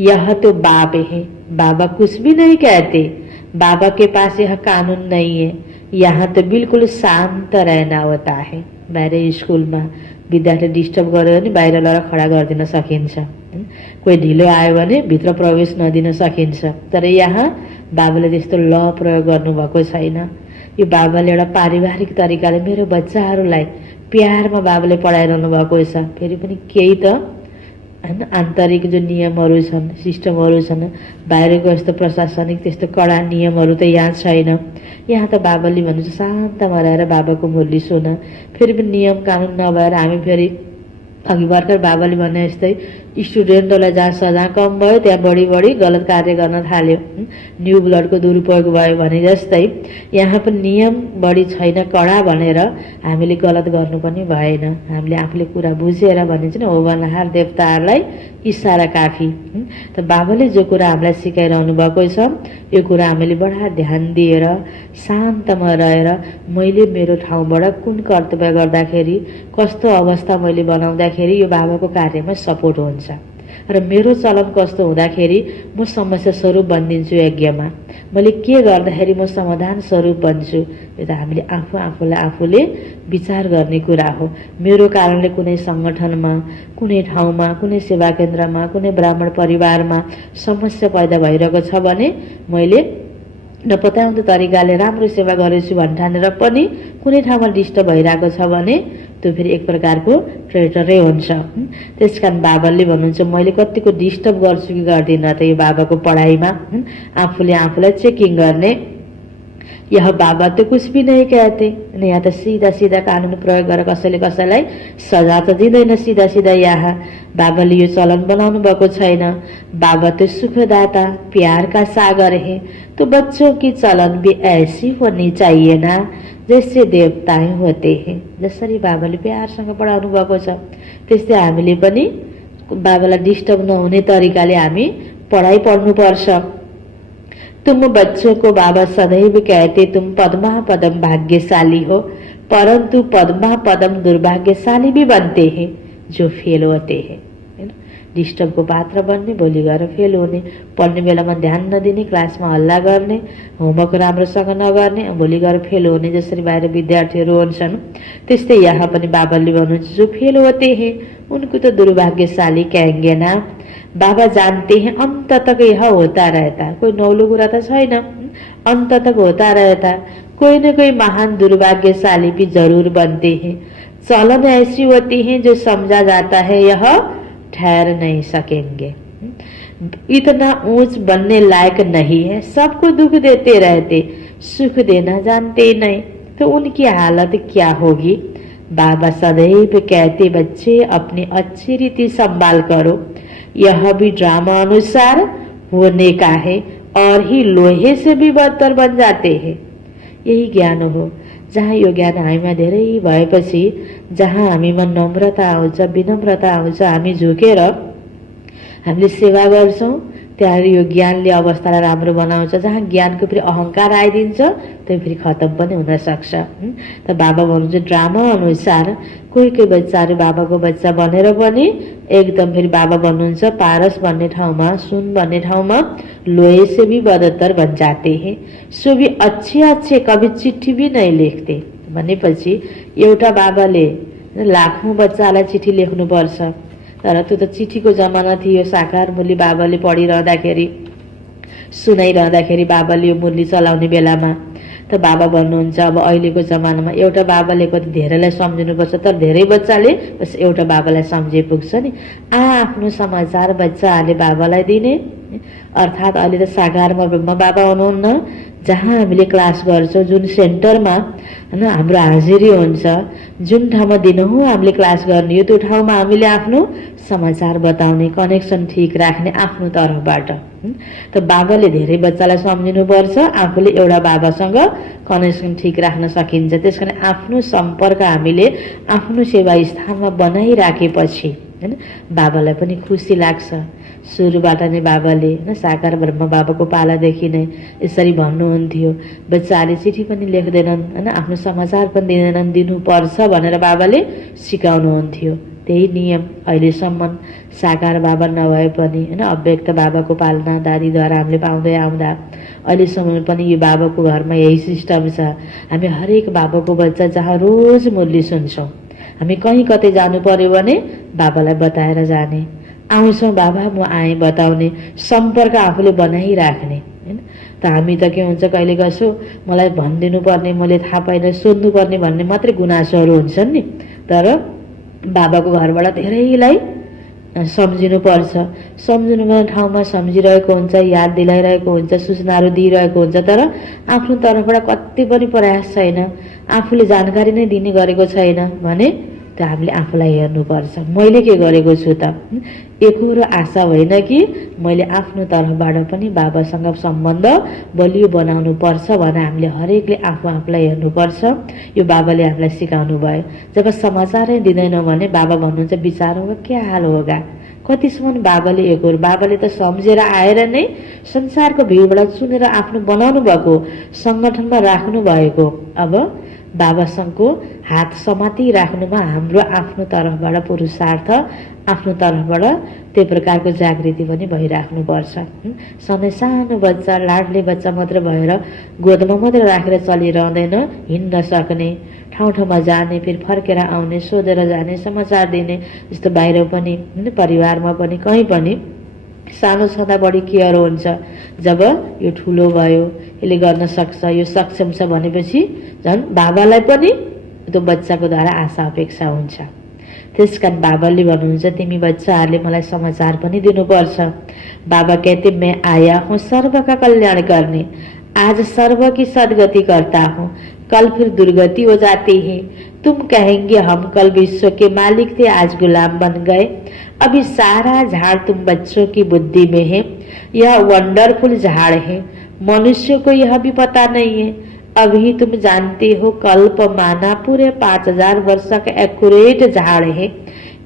यह तो बाप है, बाबा कुछ भी नहीं कहते, बाबा के पास यह कानून नहीं है। यहाँ तो बिल्कुल शांत रहना होता है। बाहिर स्कुलमा विद्यार्थी डिस्टर्ब गर्यो भने बाहिर लगेर खडा गरिदिन सकिन्छ, कोही ढिलो आयो भने भित्र प्रवेश नदिन सकिन्छ। तर यहाँ बाबाले त्यस्तो ल प्रयोग गर्नुभएको छैन। यो बाबाले एउटा पारिवारिक तरिकाले मेरो बच्चाहरूलाई प्यारमा बाबाले पढाइरहनु भएको छ। फेरि पनि केही त हैन आन्तरिक जो नियमहरू छन्, सिस्टमहरू छन्, बाहिरको यस्तो प्रशासनिक त्यस्तो कडा नियमहरू त यहाँ छैन। यहाँ त बाबाले भन्नुहुन्छ शान्तमा रहेर बाबाको मुरली सुन। फेरि पनि नियम कानुन नभएर हामी फेरि अघि भर्खर बाबाले भने जस्तै स्टुडेन्टहरूलाई जहाँ सजा कम भयो त्यहाँ बढी बढी गलत कार्य गर्न थाल्यो, न्यू ब्लडको दुरुपयोग भयो भने जस्तै यहाँ पनि नियम बढी छैन कडा भनेर हामीले गलत गर्नु पनि भएन। हामीले आफूले कुरा बुझेर भनिन्छ नि, हो भन्नहार देवताहरूलाई इसारा काफी। त बाबाले जो कुरा हामीलाई सिकाइरहनु भएको छ यो कुरा हामीले बडा ध्यान दिएर शान्तमा रहेर मैले मेरो ठाउँबाट कुन कर्तव्य गर्दाखेरि कस्तो अवस्था मैले बनाउँदाखेरि यो बाबाको कार्यमा सपोर्ट हुन्छ र मेरो चलन कस्तो हुँदाखेरि म समस्या स्वरूप बनिदिन्छु यज्ञमा, मैले के गर्दाखेरि म समाधान स्वरूप बन्छु। यो त हामीले आफूले विचार गर्ने कुरा हो। मेरो कारणले कुनै सङ्गठनमा, कुनै ठाउँमा, कुनै सेवा केन्द्रमा, कुनै ब्राह्मण परिवारमा समस्या पैदा भइरहेको छ भने मैले नपत्याउँदो तरिकाले राम्रो सेवा गरेछु भन्ठानेर पनि कुनै ठाउँमा डिस्टर्ब भइरहेको छ भने त्यो फेरि एक प्रकारको प्रेटरै हुन्छ। त्यसकारण बाबाले भन्नुहुन्छ मैले कतिको डिस्टर्ब गर्छु कि गर्दिनँ त यो बाबाको पढाइमा, आफूले आफूलाई चेकिङ गर्ने। यह बाबा तो कुछ भी नहीं कहते, यहाँ त सीधा सीधा कानुन प्रयोग गरेर कसैले कसैलाई सजा त दिँदैन सीधा सीधा। यहाँ बाबाले यो चलन बनाउनु भएको छैन। बाबा तो सुखदाता प्यार का सागर है, तो बच्चों की चलन भी ऐसी होनी चाहिए ना जैसे देवताएं होते हैं। जसरी बाबाले प्यारसँग पढाउनु भएको छ त्यस्तै हामीले पनि बाबालाई डिस्टर्ब नहुने तरिकाले हामी पढाइ पढ्नुपर्छ। तुम बच्चों को बाबा सदैव कहते तुम पद्मा पदम भाग्यशाली हो, परंतु पद्मा पदम दुर्भाग्यशाली भी बनते हैं जो फेल होते हैं। डिस्टर्बको पात्र बन्ने, भोलि गएर फेल हुने, पढ्ने बेलामा ध्यान नदिने, क्लासमा हल्ला गर्ने, होमवर्क राम्रोसँग नगर्ने, भोलि गएर फेल हुने। जसरी बाहिर विद्यार्थीहरू हुन्छन् त्यस्तै यहाँ पनि बाबाले भन्नुहुन्छ जो फेल होते हैं उनको तो दुर्भाग्यशाली कहेंगे ना। बाबा जानते हैं अंत तक यह होता रहता, कोई नौलो कुरा त छैन, अंत तक होता रहता। कोई न कोई महान दुर्भाग्यशाली भी जरूर बनते हैं। चलन ऐसी होती है जो समझा जाता है यह ठहर नहीं सकेंगे, इतना ऊंच बनने लायक नहीं है, सबको दुख देते रहते, सुख देना जानते नहीं, तो उनकी हालत क्या होगी। बाबा सदैव कहते बच्चे अपनी अच्छी रीति संभाल करो, यह भी ड्रामा अनुसार होने का है और ही लोहे से भी बदतर बन जाते हैं। यही ज्ञान हो। जहाँ यो ज्ञान हामीमा धेरै भएपछि, जहाँ हामीमा नम्रता आउँछ, विनम्रता आउँछ, हामी झुकेर हामीले सेवा गर्छौं, त्यहाँ यो ज्ञानले अवस्थालाई राम्रो बनाउँछ। जहाँ ज्ञानको फेरि अहंकार आइदिन्छ त्यो फेरि खतम पनि हुन सक्छ। त बाबा भन्नुहुन्छ ड्रामा अनुसार कोही कोही बच्चाहरू बाबाको बच्चा बनेर पनि एकदम फेरि बाबा भन्नुहुन्छ पारस भन्ने ठाउँमा, सुन भन्ने ठाउँमा लोहे से भी बदतर बन जाते हैं, सो भी अच्छे कभी चिट्ठी भी नहीं लेख्ते। भनेपछि एउटा बाबाले लाखौं बच्चालाई चिठी लेख्नुपर्छ, तर त्यो त चिठीको जमाना थियो। साकार मुरली बाबाले पढिरहँदाखेरि, सुनाइरहँदाखेरि बाबाले यो मुरली चलाउने बेलामा त बाबा भन्नुहुन्छ अब अहिलेको जमानामा एउटा बाबाले कति धेरैलाई सम्झिनुपर्छ, तर धेरै बच्चाले बस एउटा बाबालाई सम्झे पुग्छ नि। आफ्नो समाचार बच्चाहरूले बाबालाई दिने, अर्थात् अहिले त साकारमा ब्रह्म बाबा हुनुहुन्न, जहाँ हामीले क्लास गर्छौँ, जुन सेन्टरमा होइन हाम्रो हाजिरी हुन्छ, जुन ठाउँमा दिनहुँ हामीले क्लास गर्ने हो, त्यो ठाउँमा हामीले आफ्नो समाचार बताउने, कनेक्सन ठिक राख्ने आफ्नो तर्फबाट। त बाबाले धेरै बच्चालाई सम्झिनुपर्छ, आफूले एउटा बाबासँग कनेक्सन ठिक राख्न सकिन्छ। त्यस कारण आफ्नो सम्पर्क हामीले आफ्नो सेवा स्थानमा बनाइराखेपछि होइन बाबालाई पनि खुसी लाग्छ। सुरुबाट नै बाबाले होइन साकार ब्रह्म बाबाको पालादेखि नै यसरी भन्नुहुन्थ्यो, बच्चाले चिठी पनि लेख्दैनन् होइन आफ्नो समाचार पनि दिँदैनन्, दिनुपर्छ भनेर बाबाले सिकाउनुहुन्थ्यो। त्यही नियम अहिलेसम्म साकार बाबा नभए पनि होइन अव्यक्त बाबाको पालना दादीद्वारा हामीले पाउँदै आउँदा अहिलेसम्म पनि यो बाबाको घरमा यही सिस्टम छ। हामी हरेक बाबाको बच्चा जहाँ रोज मुरली सुन्छौँ, हामी कहीँ कतै जानु पर्यो भने बाबालाई बताएर जाने, आउँछौँ बाबा म आएँ बताउने, सम्पर्क आफूले बनाइराख्ने होइन। त हामी त के हुन्छ कहिले कसो मलाई भनिदिनु पर्ने, मैले थाहा पाइनँ, सोध्नुपर्ने भन्ने मात्रै गुनासोहरू हुन्छन् नि। तर बाबाको घरबाट धेरैलाई सम्झिनुपर्छ, सम्झिनुपर्ने ठाउँमा सम्झिरहेको हुन्छ, याद दिलाइरहेको हुन्छ, सूचनाहरू दिइरहेको हुन्छ, तर आफ्नो तर्फबाट कति पनि प्रयास छैन, आफूले जानकारी नै दिने गरेको छैन भने त हामीले आफूलाई हेर्नुपर्छ, मैले के गरेको छु त। एकरो आशा होइन कि मैले आफ्नो तर्फबाट पनि बाबासँग सम्बन्ध बलियो बनाउनु पर्छ भनेर हामीले हरेकले आफूलाई हेर्नुपर्छ। यो बाबाले हामीलाई सिकाउनु भयो। जब समाचारै दिँदैनौँ भने बाबा भन्नुहुन्छ विचारों क्या हाल होगा। कतिसम्म बाबाले एकहोरो, बाबाले त सम्झेर आएर नै संसारको भिडबाट चुनेर आफ्नो बनाउनु भएको सङ्गठनमा राख्नु भएको। अब बाबासँगको हात समातिराख्नुमा हाम्रो आफ्नो तर्फबाट पुरुषार्थ, आफ्नो तर्फबाट त्यो प्रकारको जागृति पनि भइराख्नुपर्छ। सधैँ सानो बच्चा, लाडले बच्चा मात्र भएर गोदमा मात्र राखेर चलिरहँदैन, हिँड्न सक्ने, ठाउँ ठाउँमा जाने, फेरि फर्केर आउने, सोधेर जाने, समाचार दिने, जस्तो बाहिर पनि परिवारमा पनि कहीँ पनि सानो छँदा बढी केयर हुन्छ। जब यो ठुलो भयो, यसले गर्न सक्छ, यो सक्षम छ भनेपछि झन् बाबालाई पनि त्यो बच्चाको द्वारा आशा अपेक्षा हुन्छ। त्यस कारण बाबाले भन्नुहुन्छ तिमी बच्चाहरूले मलाई समाचार पनि दिनुपर्छ। बाबा कहते मैं आया हूँ सर्व का कल्याण करने, आज सर्व की सदगति करता हूँ, कल फिर दुर्गति हो जाती है। तुम कहेंगे हम कल विश्व के मालिक थे, आज गुलाम बन गए। अभी सारा झाड़ तुम बच्चों की बुद्धि में है, यह वंडरफुल झाड़ है, मनुष्य को यह भी पता नहीं है। अभी तुम जानते हो कल्प माना पूरे 5000 वर्ष का एक्यूरेट झाड़ है,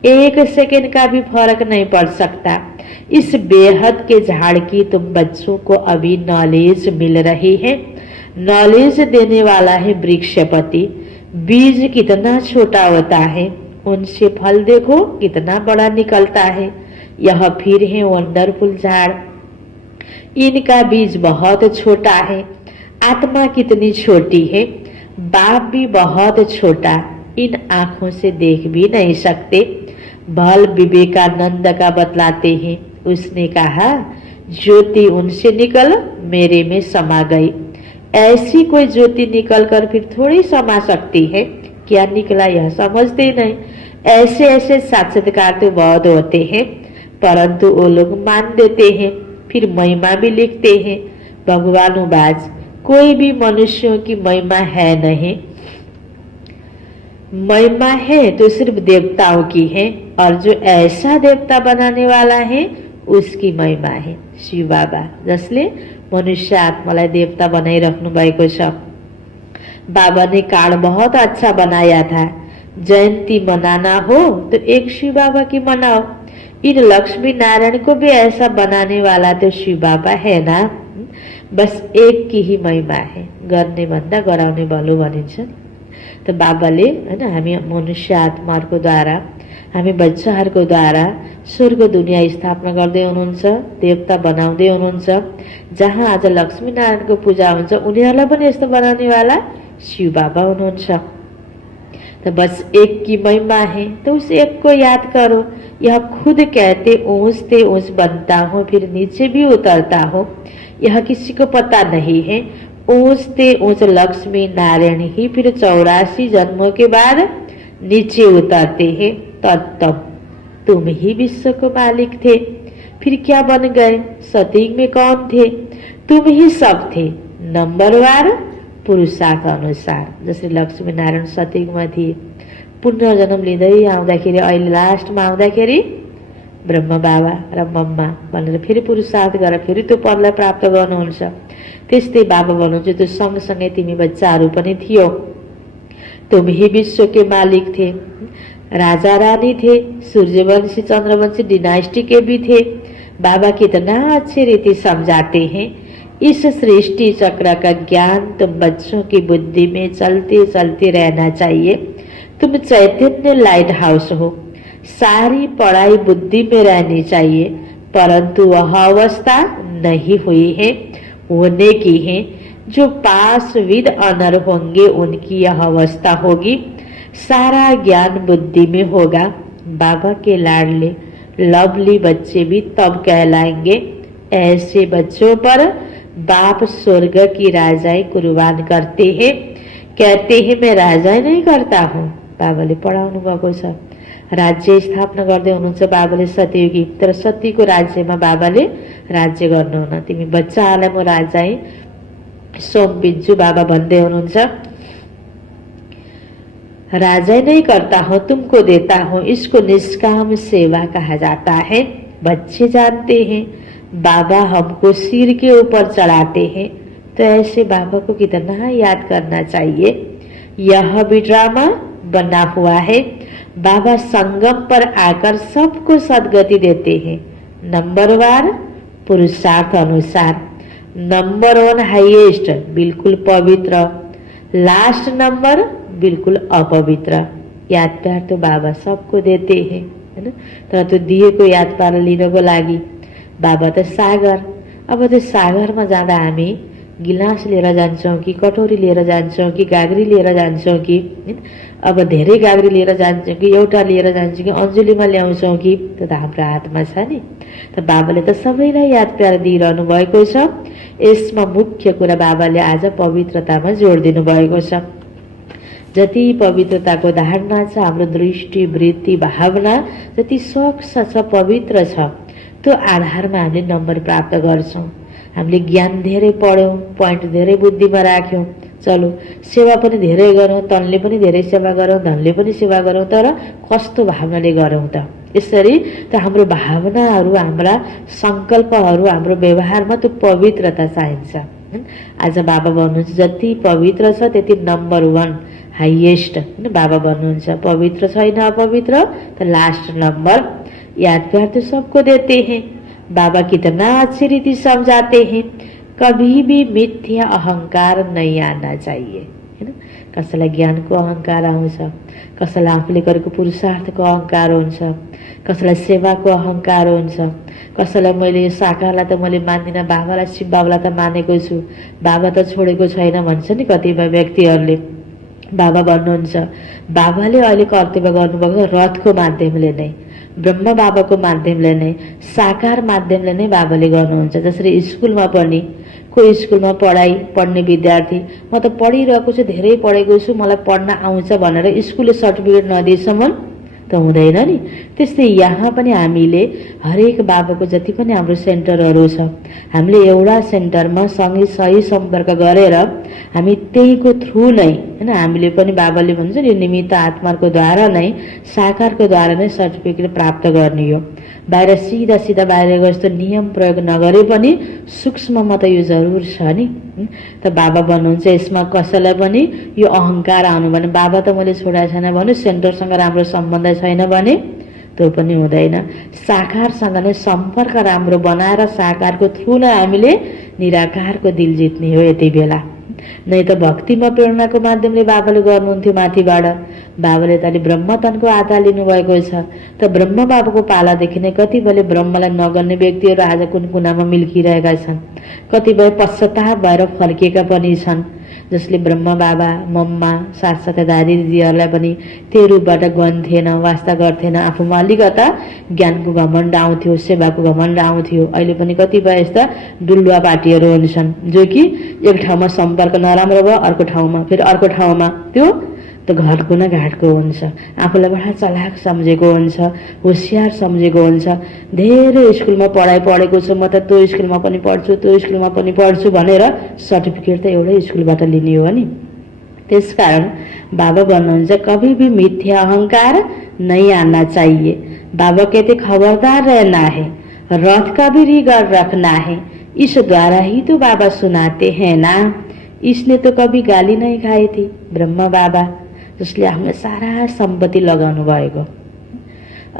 एक सेकंड का भी फर्क नहीं पड़ सकता। इस बेहद के झाड़ की तुम बच्चों को अभी नॉलेज मिल रही है। नॉलेज देने वाला है वृक्षपति। बीज कितना छोटा होता है, उनसे फल देखो कितना बड़ा निकलता है। यह फिर है वंडरफुल झाड़। इनका बीज बहुत छोटा है, आत्मा कितनी छोटी है, बाप भी बहुत छोटा, इन आंखों से देख भी नहीं सकते। भल विवेकानंद का बतलाते हैं, उसने कहा ज्योति उनसे निकल मेरे में समा गई। ऐसी कोई ज्योति निकलकर फिर थोड़ी समा सकती है, क्या निकला यह समझते नहीं। ऐसे ऐसे साक्षात्कार तो बहुत होते हैं, परंतु वो लोग मान देते हैं, फिर महिमा भी लिखते हैं। भगवानुबाज कोई भी मनुष्यों की महिमा है नहीं, महिमा है तो सिर्फ देवताओं की है, और जो ऐसा देवता बनाने वाला है उसकी महिमा है। शिव बाबा जसले मनुष्य आत्मालाई देवता बनाइराख्नु भएको छ। बाबा ने कार्ड बहुत अच्छा बनाया था, जयंती मनाना हो तो एक शिव बाबा की मनाओ। इन लक्ष्मी नारायण को भी ऐसा बनाने वाला तो शिव बाबा है ना। बस एक की ही महिमा है, गर्ने भन्दा गराउने भलो भनिन्छ। त बाबाले हैन हामी मनुष्य आत्माहरूको द्वारा, हामी बच्चाहरूको द्वारा स्वर्ग दुनियाँ स्थापना गर्दै हुनुहुन्छ, देवता बनाउँदै हुनुहुन्छ। जहाँ आज लक्ष्मी नारायणको पूजा हुन्छ उनीहरूलाई पनि यस्तो बनाउनेवाला शिव बाबा हुनुहुन्छ। तो बस एक की महिमा है, तो उस एक को याद करो। यह खुद कहते ऊंचते ऊंच बनता हो फिर नीचे भी उतरता हो, यह किसी को पता नहीं है। ऊंचते ऊंच लक्ष्मी नारायण ही फिर 84 जन्मों के बाद नीचे उतरते हैं। तब तुम ही विश्व को मालिक थे। फिर क्या बन गए? सतयुग में कौन थे? तुम ही सब थे, नंबरवार पुरुषार्थ अनुसार। जसरी लक्ष्मी नारायण सतयुगमा थिए, पुनर्जन्म लिँदै आउँदाखेरि अहिले लास्टमा आउँदाखेरि ब्रह्म बाबा र मम्मा भनेर फेरि पुरुषार्थ गरेर फेरि त्यो पदलाई प्राप्त गर्नुहुन्छ। त्यस्तै बाबा भन्नुहुन्छ त्यो सँगसँगै तिमी बच्चाहरू पनि थियो। तुम ही विश्व के मालिक थे, राजा रानी थे, सूर्यवंशी चंद्रवंशी डिनाइस्टी के भी थे। बाबा कितना अच्छे रीति समझाते हैं। इस सृष्टि चक्र का ज्ञान तुम बच्चों की बुद्धि में चलते चलते रहना चाहिए। तुम चैतन्य लाइट हाउस हो, सारी पढ़ाई बुद्धि में रहनी चाहिए, परंतु वह अवस्था नहीं हुई है, होने की है। जो पास विद ऑनर होंगे उनकी यह अवस्था होगी। सारा ज्ञान बुद्धि में होगा। बाबा के लाडले लवली बच्चे भी तब कहलाएंगे। ऐसे बच्चों पर बाप स्वर्ग की राजाई कुर्बान करते हैं। कहते हैं मैं राजाई नहीं करता हूँ। बाबाले पढाउनु भएको छ। राज्य स्थापना गर्दै हुनुहुन्छ बाबाले सतयुगी, तर सतीको राज्यमा बाबाले राज्य गर्नुहुन्न। तिमी बच्चाहरूलाई म राजाई सुम्पिन्छु बाबा भन्दै हुनुहुन्छ। राजा नहीं करता हूँ, तुमको देता हूँ, इसको निष्काम सेवा कहा जाता है। बच्चे जानते हैं बाबा हमको सिर के ऊपर चढ़ाते हैं, तो ऐसे बाबा को कितना याद करना चाहिए। यह भी ड्रामा बना हुआ है। बाबा संगम पर आकर सबको सदगति देते हैं, नंबरवार पुरुषार्थ अनुसार। नंबर 1 हाईएस्ट बिल्कुल पवित्र, लास्ट नंबर बिल्कुल अपवित्र। याद प्यार तो बाबा सबको देते हैं, हैन? तर त्यो दिएको याद प्यार लिनको लागि बाबा त सागर। अब त्यो सागरमा जाँदा हामी गिलास लिएर जान्छौँ कि कटोरी लिएर जान्छौँ कि गाग्री लिएर जान्छौँ कि अब धेरै गाग्री लिएर जान्छौँ कि एउटा लिएर जान्छौँ कि अन्जुलीमा ल्याउँछौँ कि, त्यो त हाम्रो हातमा छ नि। त बाबाले त सबैलाई याद प्यार दिइरहनु भएको छ। यसमा मुख्य कुरा बाबाले आज पवित्रतामा जोड दिनु भएको छ। जति पवित्रताको धारणा छ, हाम्रो दृष्टि वृत्ति भावना जति स्वच्छ छ, पवित्र छ, त्यो आधारमा हामीले नम्बर प्राप्त गर्छौँ। हामीले ज्ञान धेरै पढ्यौँ, पोइन्ट धेरै बुद्धिमा राख्यौँ, चलो सेवा पनि धेरै गरौँ, तनले पनि धेरै सेवा गरौँ, धनले पनि सेवा गरौँ, तर कस्तो भावनाले गरौँ त? यसरी त हाम्रो भावनाहरू, हाम्रा सङ्कल्पहरू, हाम्रो व्यवहारमा त्यो पवित्रता चाहिन्छ। आज बाबा भन्नुहुन्छ जति पवित्र छ त्यति नम्बर 1 हाईएस्ट, बाबा भन्नुहुन्छ। पवित्र छैन अपवित्र त लास्ट नंबर। याद प्यार तो सबको देते हैं। बाबा कितना अच्छी रीति समझाते हैं। कभी भी मिथ्या अहंकार नहीं आना चाहिए, हैन? कसैलाई ज्ञानको अहंकार आउँछ, कसैलाई आफूले गरेको पुरुषार्थको अहंकार हुन्छ, कसैलाई सेवाको अहंकार हुन्छ, कसैलाई मैले यो साकारलाई त मैले मान्दिनँ, बाबालाई शिव बाबालाई त मानेको छु, बाबा त छोडेको छैन भन्छ नि कतिपय व्यक्तिहरूले। बाबा भन्नुहुन्छ बाबाले अहिले कर्तव्य गर्नुभएको रथको माध्यमले नै, ब्रह्म बाबाको माध्यमले नै, साकार माध्यमले नै बाबाले गर्नुहुन्छ। जसरी स्कुलमा पनि कोही स्कुलमा पढ्ने विद्यार्थी म त पढिरहेको छु, धेरै पढेको छु, मलाई पढ्न आउँछ भनेर स्कुलले सर्टिफिकेट नदिएसम्म त हुँदैन नि। त्यस्तै यहाँ पनि हामीले हरेक बाबाको जति पनि हाम्रो सेन्टरहरू छ, हामीले एउटा सेन्टरमा सँगै सही सम्पर्क गरेर हामी त्यहीको थ्रु नै, हैन, हामीले पनि बाबाले भन्छ नि निमित्त आत्माको द्वारा नै, साकारको द्वारा नै सर्टिफिकेट प्राप्त गर्ने हो। बाहिर सीधा सीधा बाहिर जस्तो नियम प्रयोग नगरे पनि सूक्ष्ममा त यो जरुर छ नि। त बाबा भन्नुहुन्छ यसमा कसैलाई पनि यो अहंकार आउनु भने, बाबा त मैले छोडाएको छैन भने, सेन्टरसँग राम्रो सम्बन्ध छैन भने त्यो पनि हुँदैन। साकारसँग नै सम्पर्क राम्रो बनाएर साकारको थ्रु नै हामीले निराकारको दिल जित्ने हो यति बेला। नै त भक्तिमा प्रेरणाको माध्यमले बाबाले गर्नुहुन्थ्यो माथिबाट। बाबाले त अलि ब्रह्मतनको आधार लिनुभएको छ। त ब्रह्म बाबाको पालादेखि नै कतिपयले ब्रह्मलाई नगर्ने व्यक्तिहरू आज कुन कुनामा मिल्किरहेका छन्, कतिपय पश्चाताप भएर फर्किएका पनि छन्, जसले ब्रह्म बाबा मम्मा साथसाथै दादी दिदीहरूलाई पनि त्यही रूपबाट गन्थेन, वास्ता गर्थेन। आफूमा अलिकता ज्ञानको घमण्ड आउँथ्यो, सेवाको घमण्ड आउँथ्यो। अहिले पनि कतिपय यस्ता डुल्वा पार्टीहरू हुन्छन् जो कि एक ठाउँमा सम्पर्क नराम्रो भयो, अर्को ठाउँमा फेरि अर्को ठाउँमा त्यो त घरको न घाटको हुन्छ, आफूलाई बडा चलाक सम्झेको हुन्छ, होसियार सम्झेको हुन्छ। धेरै स्कुलमा पढाइ पढेको छु, म त त्यो स्कुलमा पनि पढ्छु, त्यो स्कुलमा पनि पढ्छु भनेर सर्टिफिकेट त एउटै स्कुलबाट लिने हो नि। त्यसकारण बाबा भन्नुहुन्छ कभी भी मिथ्या अहंकार नहीं आना चाहिए। बाबा कहते खबरदार रहना है, रथ का भी रिकॉर्ड रखना है। इस द्वारा ही तो बाबा सुनाते हैं ना। इसने तो कभी गाली नहीं खाई थी, ब्रह्मा बाबा, जसले आफ्नो सारा सम्पत्ति लगाउनु भएको।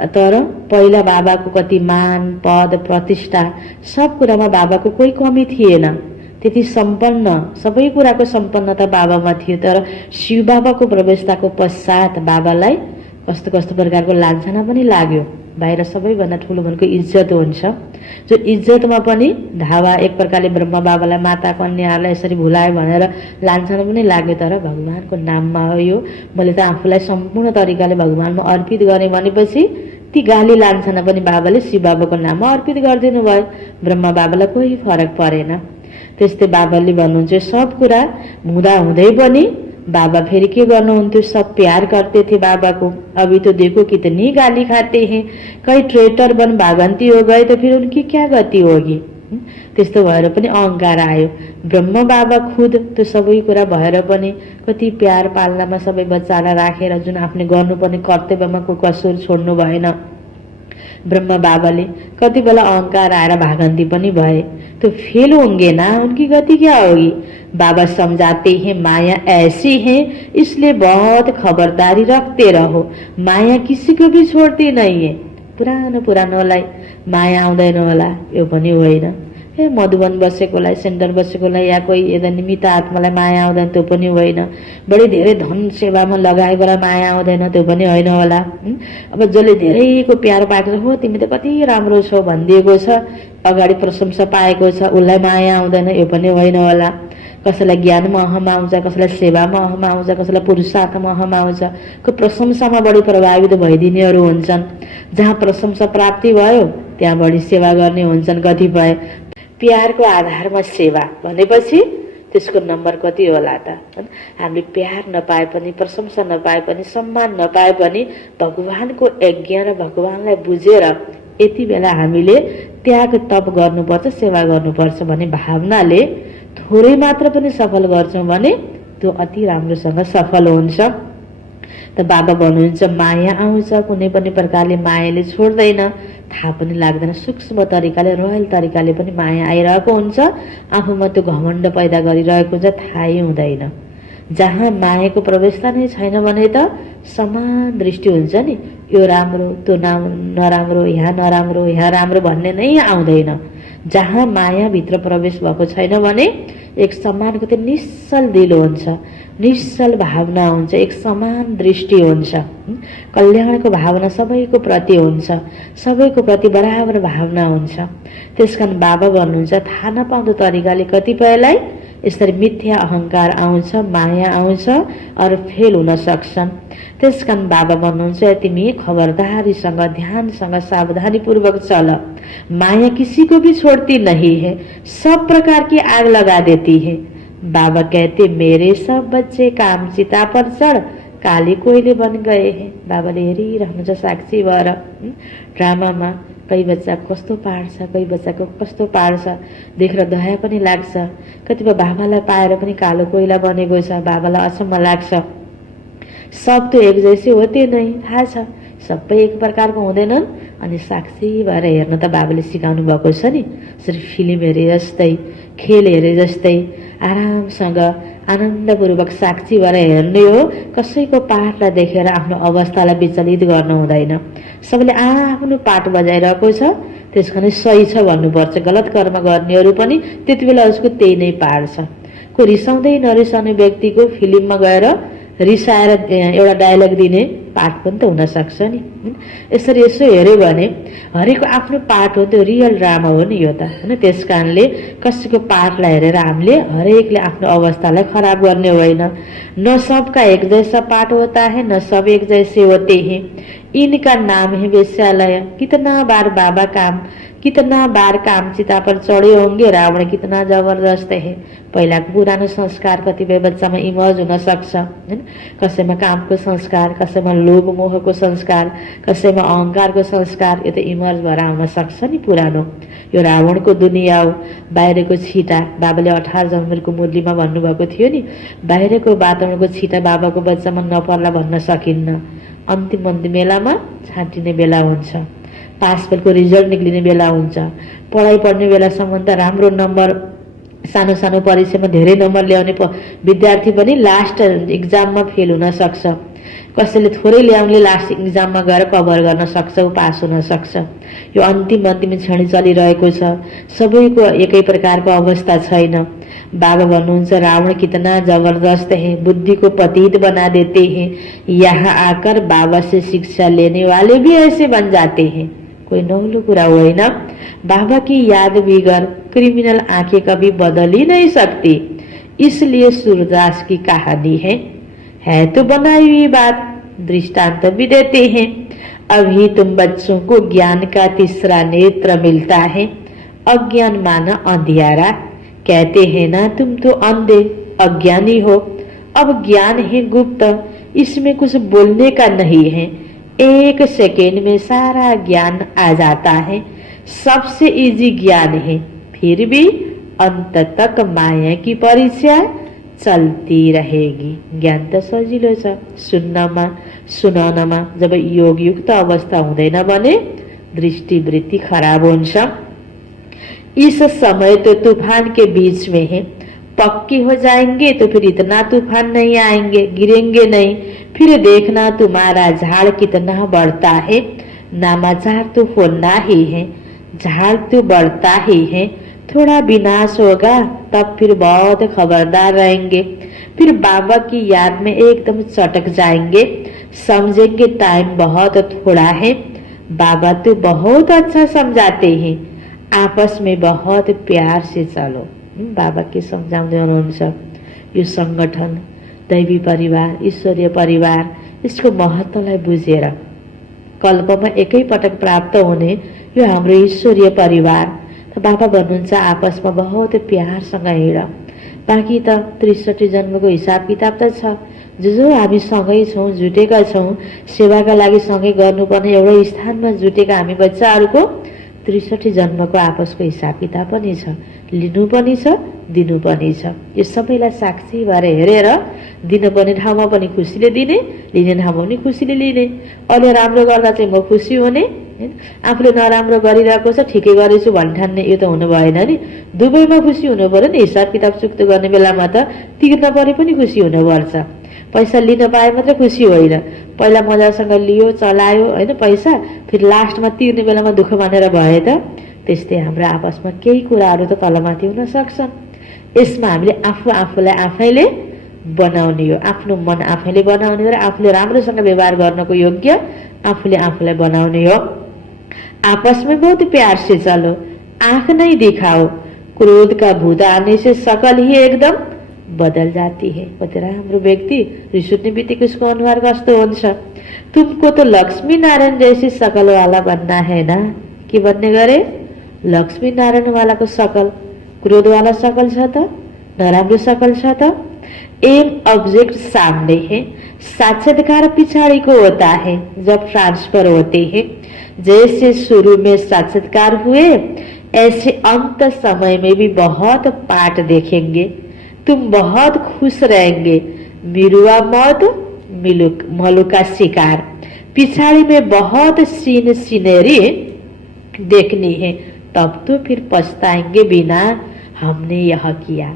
तर पहिला बाबाको कति मान पद प्रतिष्ठा सब कुरामा बाबाको कोही कमी थिएन। त्यति सम्पन्न, सबै कुराको सम्पन्नता बाबामा थियो। तर शिव बाबाको प्रवेशताको पश्चात बाबालाई कस्तो कस्तो प्रकारको लान्छना पनि लाग्यो। बाहिर सबैभन्दा ठुलो भनेको इज्जत हुन्छ, जो इज्जतमा पनि धावा एक प्रकारले ब्रह्मा बाबालाई माता कन्याहरूलाई यसरी भुलायो भनेर लान्छना पनि लाग्यो। तर भगवानको नाममा हो यो, मैले त आफूलाई सम्पूर्ण तरिकाले भगवानमा अर्पित गरेँ भनेपछि ती गाली लान्छना पनि बाबाले शिव बाबाको नाममा अर्पित गरिदिनु भयो। ब्रह्मा बाबालाई कोही फरक परेन। त्यस्तै बाबाले भन्नुहुन्छ सब कुरा हुँदा हुँदै पनि बाबा फिर के गर्नुहुन्थ्यो, सब प्यार करते थे बाबा को। अभी तो देखो कितनी गाली खाते हैं, कई ट्रेटर बन भागंती हो गए तो फिर उनकी क्या गति होगी। त्यस्तो भएर पनि अहंकार आयो। ब्रह्म बाबा खुद त्यो सबै कुरा भएर पनि कति प्यार पाल्नमा सबै बच्चालाई राखेर जुन आफूले गर्नुपर्ने कर्तव्यमा को कसुर छोड्नु भएन। ब्रह्मा बाबाले कति बेला अहंकार आएर भागंती पनि भए। तो फेल होंगे ना, उनकी गति क्या होगी। बाबा समझाते हैं माया ऐसी है, इसलिए बहुत खबरदारी रखते रहो। माया किसी को भी छोड़ती नहीं है। पुरानो पुरानोलाई माया आउँदैन होला यो पनि होइन। मधुबन बसेकोलाई, सेन्टर बसेकोलाई या कोही यदा निमित्त आत्मालाई माया आउँदैन त्यो पनि होइन। बढी धेरै धन सेवामा लगाएकोलाई माया आउँदैन त्यो पनि होइन होला। अब जसले धेरैको प्यार पाएको छ, हो तिमी त कति राम्रो छौ भनिदिएको छ, अगाडि प्रशंसा पाएको छ, उसलाई माया आउँदैन यो पनि होइन होला। कसैलाई ज्ञानमा अहम आउँछ, कसैलाई सेवामा अहम आउँछ, कसैलाई पुरुषार्थमा अहम आउँछ, को प्रशंसामा बढी प्रभावित भइदिनेहरू हुन्छन्। जहाँ प्रशंसा प्राप्ति भयो त्यहाँ बढी सेवा गर्ने हुन्छन् कतिपय। प्यारको आधारमा सेवा भनेपछि त्यसको नम्बर कति होला त। हामीले प्यार नपाए पनि, प्रशंसा नपाए पनि, सम्मान नपाए पनि भगवानको यज्ञ र भगवानलाई बुझेर यति बेला हामीले त्याग तप गर्नुपर्छ, सेवा गर्नुपर्छ भन्ने भावनाले थोरै मात्र पनि सफल गर्छौं भने त्यो अति राम्रोसँग सफल हुन्छ। त बाबा भन्नुहुन्छ माया आउँछ, कुनै पनि प्रकारले मायाले छोड्दैन, थाहा पनि लाग्दैन। सूक्ष्म तरिकाले, रोयल तरिकाले पनि माया आइरहेको हुन्छ। आफूमा त्यो घमण्ड पैदा गरिरहेको हुन्छ, थाहै हुँदैन। जहाँ मायाको प्रवेशता नै छैन भने त समान दृष्टि हुन्छ नि, यो राम्रो त्यो नराम्रो, यहाँ नराम्रो यहाँ राम्रो भन्ने नै आउँदैन। जहाँ माया भित्र प्रवेश भएको छैन भने एक समानको त्यो निश्चल दिल हुन्छ, निश्चल भावना हुन्छ, एक समान दृष्टि हुन्छ, कल्याणको भावना सबैको प्रति हुन्छ, सबैको प्रति बराबर भावना हुन्छ। त्यसकारण बाबा भन्नुहुन्छ थाहा नपाउँदो तरिकाले कतिपयलाई यसरी मिथ्या अहंकार आउँछ, माया आउँछ और फेल हुन सक्छन्। त्यसकारण बाबा भन्नुहुन्छ तिमी खबरदारीसँग, ध्यानसँग, सावधानी पूर्वक चल। माया किसी को भी छोड़ती नहीं है, सब प्रकार की आग लगा देती है। बाबा कहते मेरे सब बच्चे काम चिता पर चढ़ काली कोइले बन गए हैं। बाबाले हेरिरहनुहुन्छ साक्षी भएर ड्रामामा। कई बच्चा कस्तो पाड्छ, कई बच्चाको कस्तो पाड्छ, देखेर दया पनि लाग्छ। कतिपय बाबालाई पाएर पनि कालो कोइला बनेको छ, बाबालाई अचम्म लाग्छ। सब तो एक जैसे होते नहीं, थाहा छ सबै एक प्रकारको हुँदैनन्। अनि साक्षी भएर हेर्न त बाबाले सिकाउनु भएको छ नि। यसरी फिल्म हेरे जस्तै, खेल हेरे जस्तै आरामसँग आनन्दपूर्वक साक्षी भएर हेर्ने हो। कसैको पाठलाई देखेर आफ्नो अवस्थालाई विचलित गर्नु हुँदैन। सबैले आफ्नो पाठ बजाइरहेको छ, त्यसकारण सही छ भन्नुपर्छ। गलत कर्म गर्नेहरू पनि त्यति बेला उसको त्यही नै पाठ छ। को रिसाउँदै नरिसाउने व्यक्तिको फिल्ममा गएर रिसाएर एउटा डायलग दिने पाठ पनि त हुन सक्छ नि। यसरी यसो हेर्यो भने हरेकको आफ्नो पाठ हो, त्यो रियल ड्रामा हो नि यो त हैन। त्यसकारणले कसैको पाठलाई हेरेर हामीले हरेकले आफ्नो अवस्थालाई खराब गर्ने होइन। न सबका एक जैसा पाठ होता है, न सब एक जैसे होते हैं। इनका नाम है वेश्यालय। कितना बार बाबा काम कितना बार कामचिता पर चढ़े होंगे, रावण कितना जबरदस्त है। पहिलाको पुरानो संस्कार कतिपय बच्चामा इमर्ज हुन सक्छ हैन। कसैमा कामको संस्कार, कसैमा लोभ मोहको संस्कार, कसैमा अहंकारको संस्कार, यो त इमर्ज भएर आउन सक्छ नि पुरानो। यो रावणको दुनिया हो, बाहिरको छिटा। बाबाले 18 जनवरीको मुरलीमा भन्नुभएको थियो नि, बाहिरको वातावरणको छिटा बाबाको बच्चामा नपर्ला भन्न सकिन्न। अन्तिम बेलामा छाँटिने बेला हुन्छ, पास फेलको रिजल्ट निक्लिने बेला हुन्छ। पढाइ पढ्ने बेलासम्म त राम्रो नम्बर, सानो सानो परीक्षामा धेरै नम्बर ल्याउने विद्यार्थी पनि लास्ट इक्जाममा फेल हुन सक्छ। कसैले थोरै ल्याउनेले लास्ट इक्जाममा गएर कभर गर्न सक्छ, पास हुन सक्छ। यो अन्तिम क्षण चलिरहेको छ। सबैको एकै प्रकारको अवस्था छैन। बाबा भन्नुहुन्छ रावण कितना जबरदस्त है, बुद्धि को पतित बना देते हैं। यहाँ आकर बाबा से शिक्षा लेने वाले भी ऐसे बन जाते हैं। कोई नौलो कुरा हो होइन। बाबा की याद बिगर क्रिमिनल आंखें कभी बदल ही नहीं सकती। इसलिए सूरदास की कहानी है तो बनाई हुई बात, दृष्टांत भी देते हैं। अभी तुम बच्चों को ज्ञान का तीसरा नेत्र मिलता है। अज्ञान माना अंधियारा। कहते हैं ना तुम तो अंधे अज्ञानी हो। अब ज्ञान है गुप्त, इसमें कुछ बोलने का नहीं है। 1 सेकेंड में सारा ज्ञान आ जाता है। सबसे इजी ज्ञान है, फिर भी अंत तक माया की परीक्षा चलती रहेगी। ज्ञान त सजिलो छ, सुन्नमा सुनाउनमा जब योगयुक्त अवस्था हुँदैन भने दृष्टिवृत्ति खराब हुन्छ। इस समय तो तूफान के बीच में है, पक्के हो जाएंगे तो फिर इतना तूफान नहीं आएंगे, गिरेंगे नहीं। फिर देखना तुम्हारा झाड़ कितना बढ़ता है। नामाचार तो होना ही है, झाड़ तो बढ़ता ही है। थोड़ा विनाश होगा तब फिर बहुत खबरदार रहेंगे। फिर बाबा की याद में एकदम चटक जाएंगे, समझेंगे टाइम बहुत थोड़ा है। बाबा तो बहुत अच्छा समझाते हैं, आपस में बहुत प्यार से चलो। बाबा के सम्झाउँदै हुनुहुन्छ यो संगठन, दैवी परिवार, ईश्वरीय परिवार, यसको महत्त्वलाई बुझेर कल्पमा एकै पटक प्राप्त हुने यो हाम्रो ईश्वरीय परिवार। बाबा भन्नुहुन्छ आपसमा बहुत प्यारसँग हिँड। बाँकी त 63 जन्मको हिसाब किताब त छ। जो हामी सँगै छौँ, जुटेका छौँ, सेवाका लागि सँगै गर्नुपर्ने एउटै स्थानमा जुटेका हामी बच्चाहरूको 63 जन्मको आपसको हिसाब किताब पनि छ, लिनु पनि छ, दिनु पनि छ। यो सबैलाई साक्षी भएर हेरेर दिनुपर्ने ठाउँमा पनि खुसीले दिने, लिने ठाउँमा पनि खुसीले लिने। अहिले राम्रो गर्दा चाहिँ म खुसी हुने, आफूले नराम्रो गरिरहेको छ ठिकै गरेछु भन्ठान्ने, यो त हुनु भएन नि। दुवैमा खुसी हुनु पर्यो नि। हिसाब किताब चुक्तो गर्ने बेलामा त तिर्न परे पनि खुसी हुनुपर्छ। पैसा लिन पाए मात्र खुसी होइन। पहिला मजासँग लियो, चलायो होइन पैसा, फेरि लास्टमा तिर्ने बेलामा दुःख मानेर भए त। त्यस्तै हाम्रो आपसमा केही कुराहरू त तलमाथि हुन सक्छन्। यसमा हामीले आफूलाई आफैले बनाउने हो, आफ्नो मन आफैले बनाउने हो र आफूले राम्रोसँग व्यवहार गर्नको योग्य आफूले आफूलाई बनाउने हो। आपस में बहुत प्यार से चलो, आंख नहीं दिखाओ। क्रोध का भूत आने से शकल ही एकदम बदल जाती है। कति राम्रो व्यक्ति रिस उठ्ने बित्तिकै उसको अनुहार कस्तो हुन्छ। तुमको तो लक्ष्मी नारायण जैसी शकल वाला बनना है ना। के भन्ने गरे? लक्ष्मी नारायण वालाको शकल, क्रोध वाला शकल छ त, नराम्रो शकल छ त। एम ऑब्जेक्ट सामने है, साक्षात्कार पिछाड़ी को होता है जब ट्रांसफर होते हैं। जैसे शुरू में साक्षात्कार हुए ऐसे अंत समय में भी बहुत पाठ देखेंगे। तुम बहुत खुश रहेंगे। मिरुआ मौत मलु का शिकार। पिछाड़ी में बहुत सीन सीनरी देखनी है, तब तो फिर पछताएंगे बिना हमने यह किया।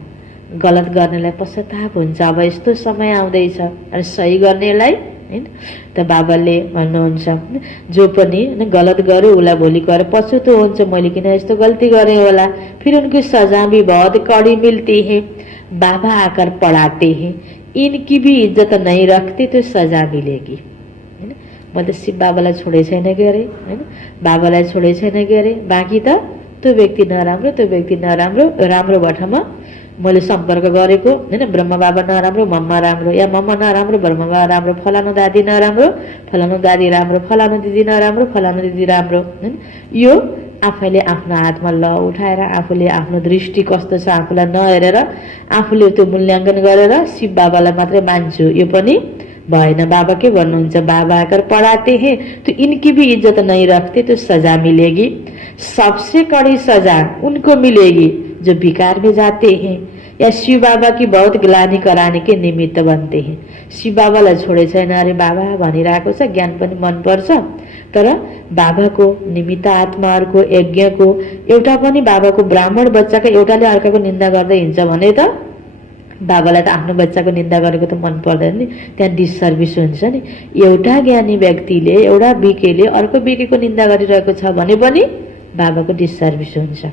गलत गर्नेलाई पश्चाताप हुन्छ। अब यस्तो समय आउँदैछ र सही गर्नेलाई हैन त बाबाले भन्नुहुन्छ जो पनि गलत गर्यो उसलाई भोलि गएर पछुतो हुन्छ, मैले किन यस्तो गल्ती गरेँ होला। फिर उनकी सजा भी बहुत कड़ी मिलती है। बाबा आकर पढ़ाते हैं, इनकी भी इज्जत नहीं रखते तो सजा मिलेगी। हैन म त शिव बाबालाई छोडे छैन के अरे, हैन बाबालाई छोडे छैन के अरे। बाँकी त त्यो व्यक्ति नराम्रो, त्यो व्यक्ति नराम्रो, राम्रो भटमा मैले सम्पर्क गरेको हैन। ब्रह्म बाबा नराम्रो, मम्मा राम्रो, या मम्मा नराम्रो, ब्रह्म बाबा राम्रो, फलानु दादी नराम्रो, फलानु दादी राम्रो, फलानु दिदी नराम्रो, फलानु दिदी राम्रो। हैन यो आफैले आफ्नो हातमा ल उठाएर आफूले आफ्नो दृष्टि कस्तो छ आफूलाई नहेरेर आफूले त्यो मूल्याङ्कन गरेर शिव बाबालाई मात्रै मान्छु यो पनि भएन। बाबा के भन्नुहुन्छ, बाबा आकर पढ़ाते हैं तो इनकी भी इज्जत नहीं रखते तो सजा मिलेगी, सबसे कड़ी सजा उनको मिलेगी जो विकार में जाते हैं या शिव बाबा की बहुत ग्लानी कराने के निमित्त बनते हैं। शिव बाबालाई छोडे छैन, अरे बाबा भनिरहेको छ, ज्ञान पनि मन पर्छ, तर बाबाको निमित्त आत्माहरूको यज्ञको एउटा पनि बाबाको ब्राह्मण बच्चाको एउटाले अर्काको निन्दा गर्दै हिँड्छ भने त बाबालाई त आफ्नो बच्चाको निन्दा गरेको त मन पर्दैन नि, त्यहाँ डिससर्भिस हुन्छ नि। एउटा ज्ञानी व्यक्तिले एउटा बिकेले अर्को बिकेको निन्दा गरिरहेको छ भने पनि बाबाको डिससर्भिस हुन्छ।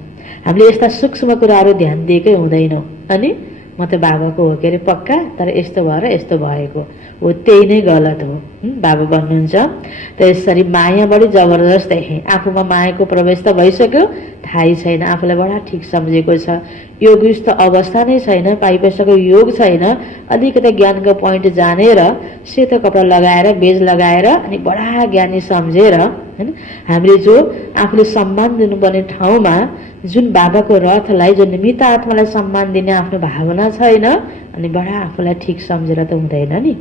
हामीले यस्ता सूक्ष्म कुराहरू ध्यान दिएकै हुँदैनौँ। अनि म त बाबाको हो के अरे पक्का, तर यस्तो भएर यस्तो भएको हो, त्यही नै गलत हो। बाबा भन्नुहुन्छ त यसरी माया बढी जबरजस्त है, आफूमा मायाको प्रवेश त भइसक्यो, थाहै छैन, आफूलाई बडा ठिक सम्झेको छ, योगयुक्त अवस्था नै छैन, पाइबसेको योग छैन, अलिकति ज्ञानको पोइन्ट जानेर सेतो कपडा लगाएर बेज लगाएर अनि बडा ज्ञानी सम्झेर हैन हामीले जो आफूले सम्मान दिनुपर्ने ठाउँमा जुन बाबाको रथलाई जो निमित्त आत्मालाई सम्मान दिने आफ्नो भावना छैन अनि बडा आफूलाई ठिक सम्झेर त हुँदैन नि।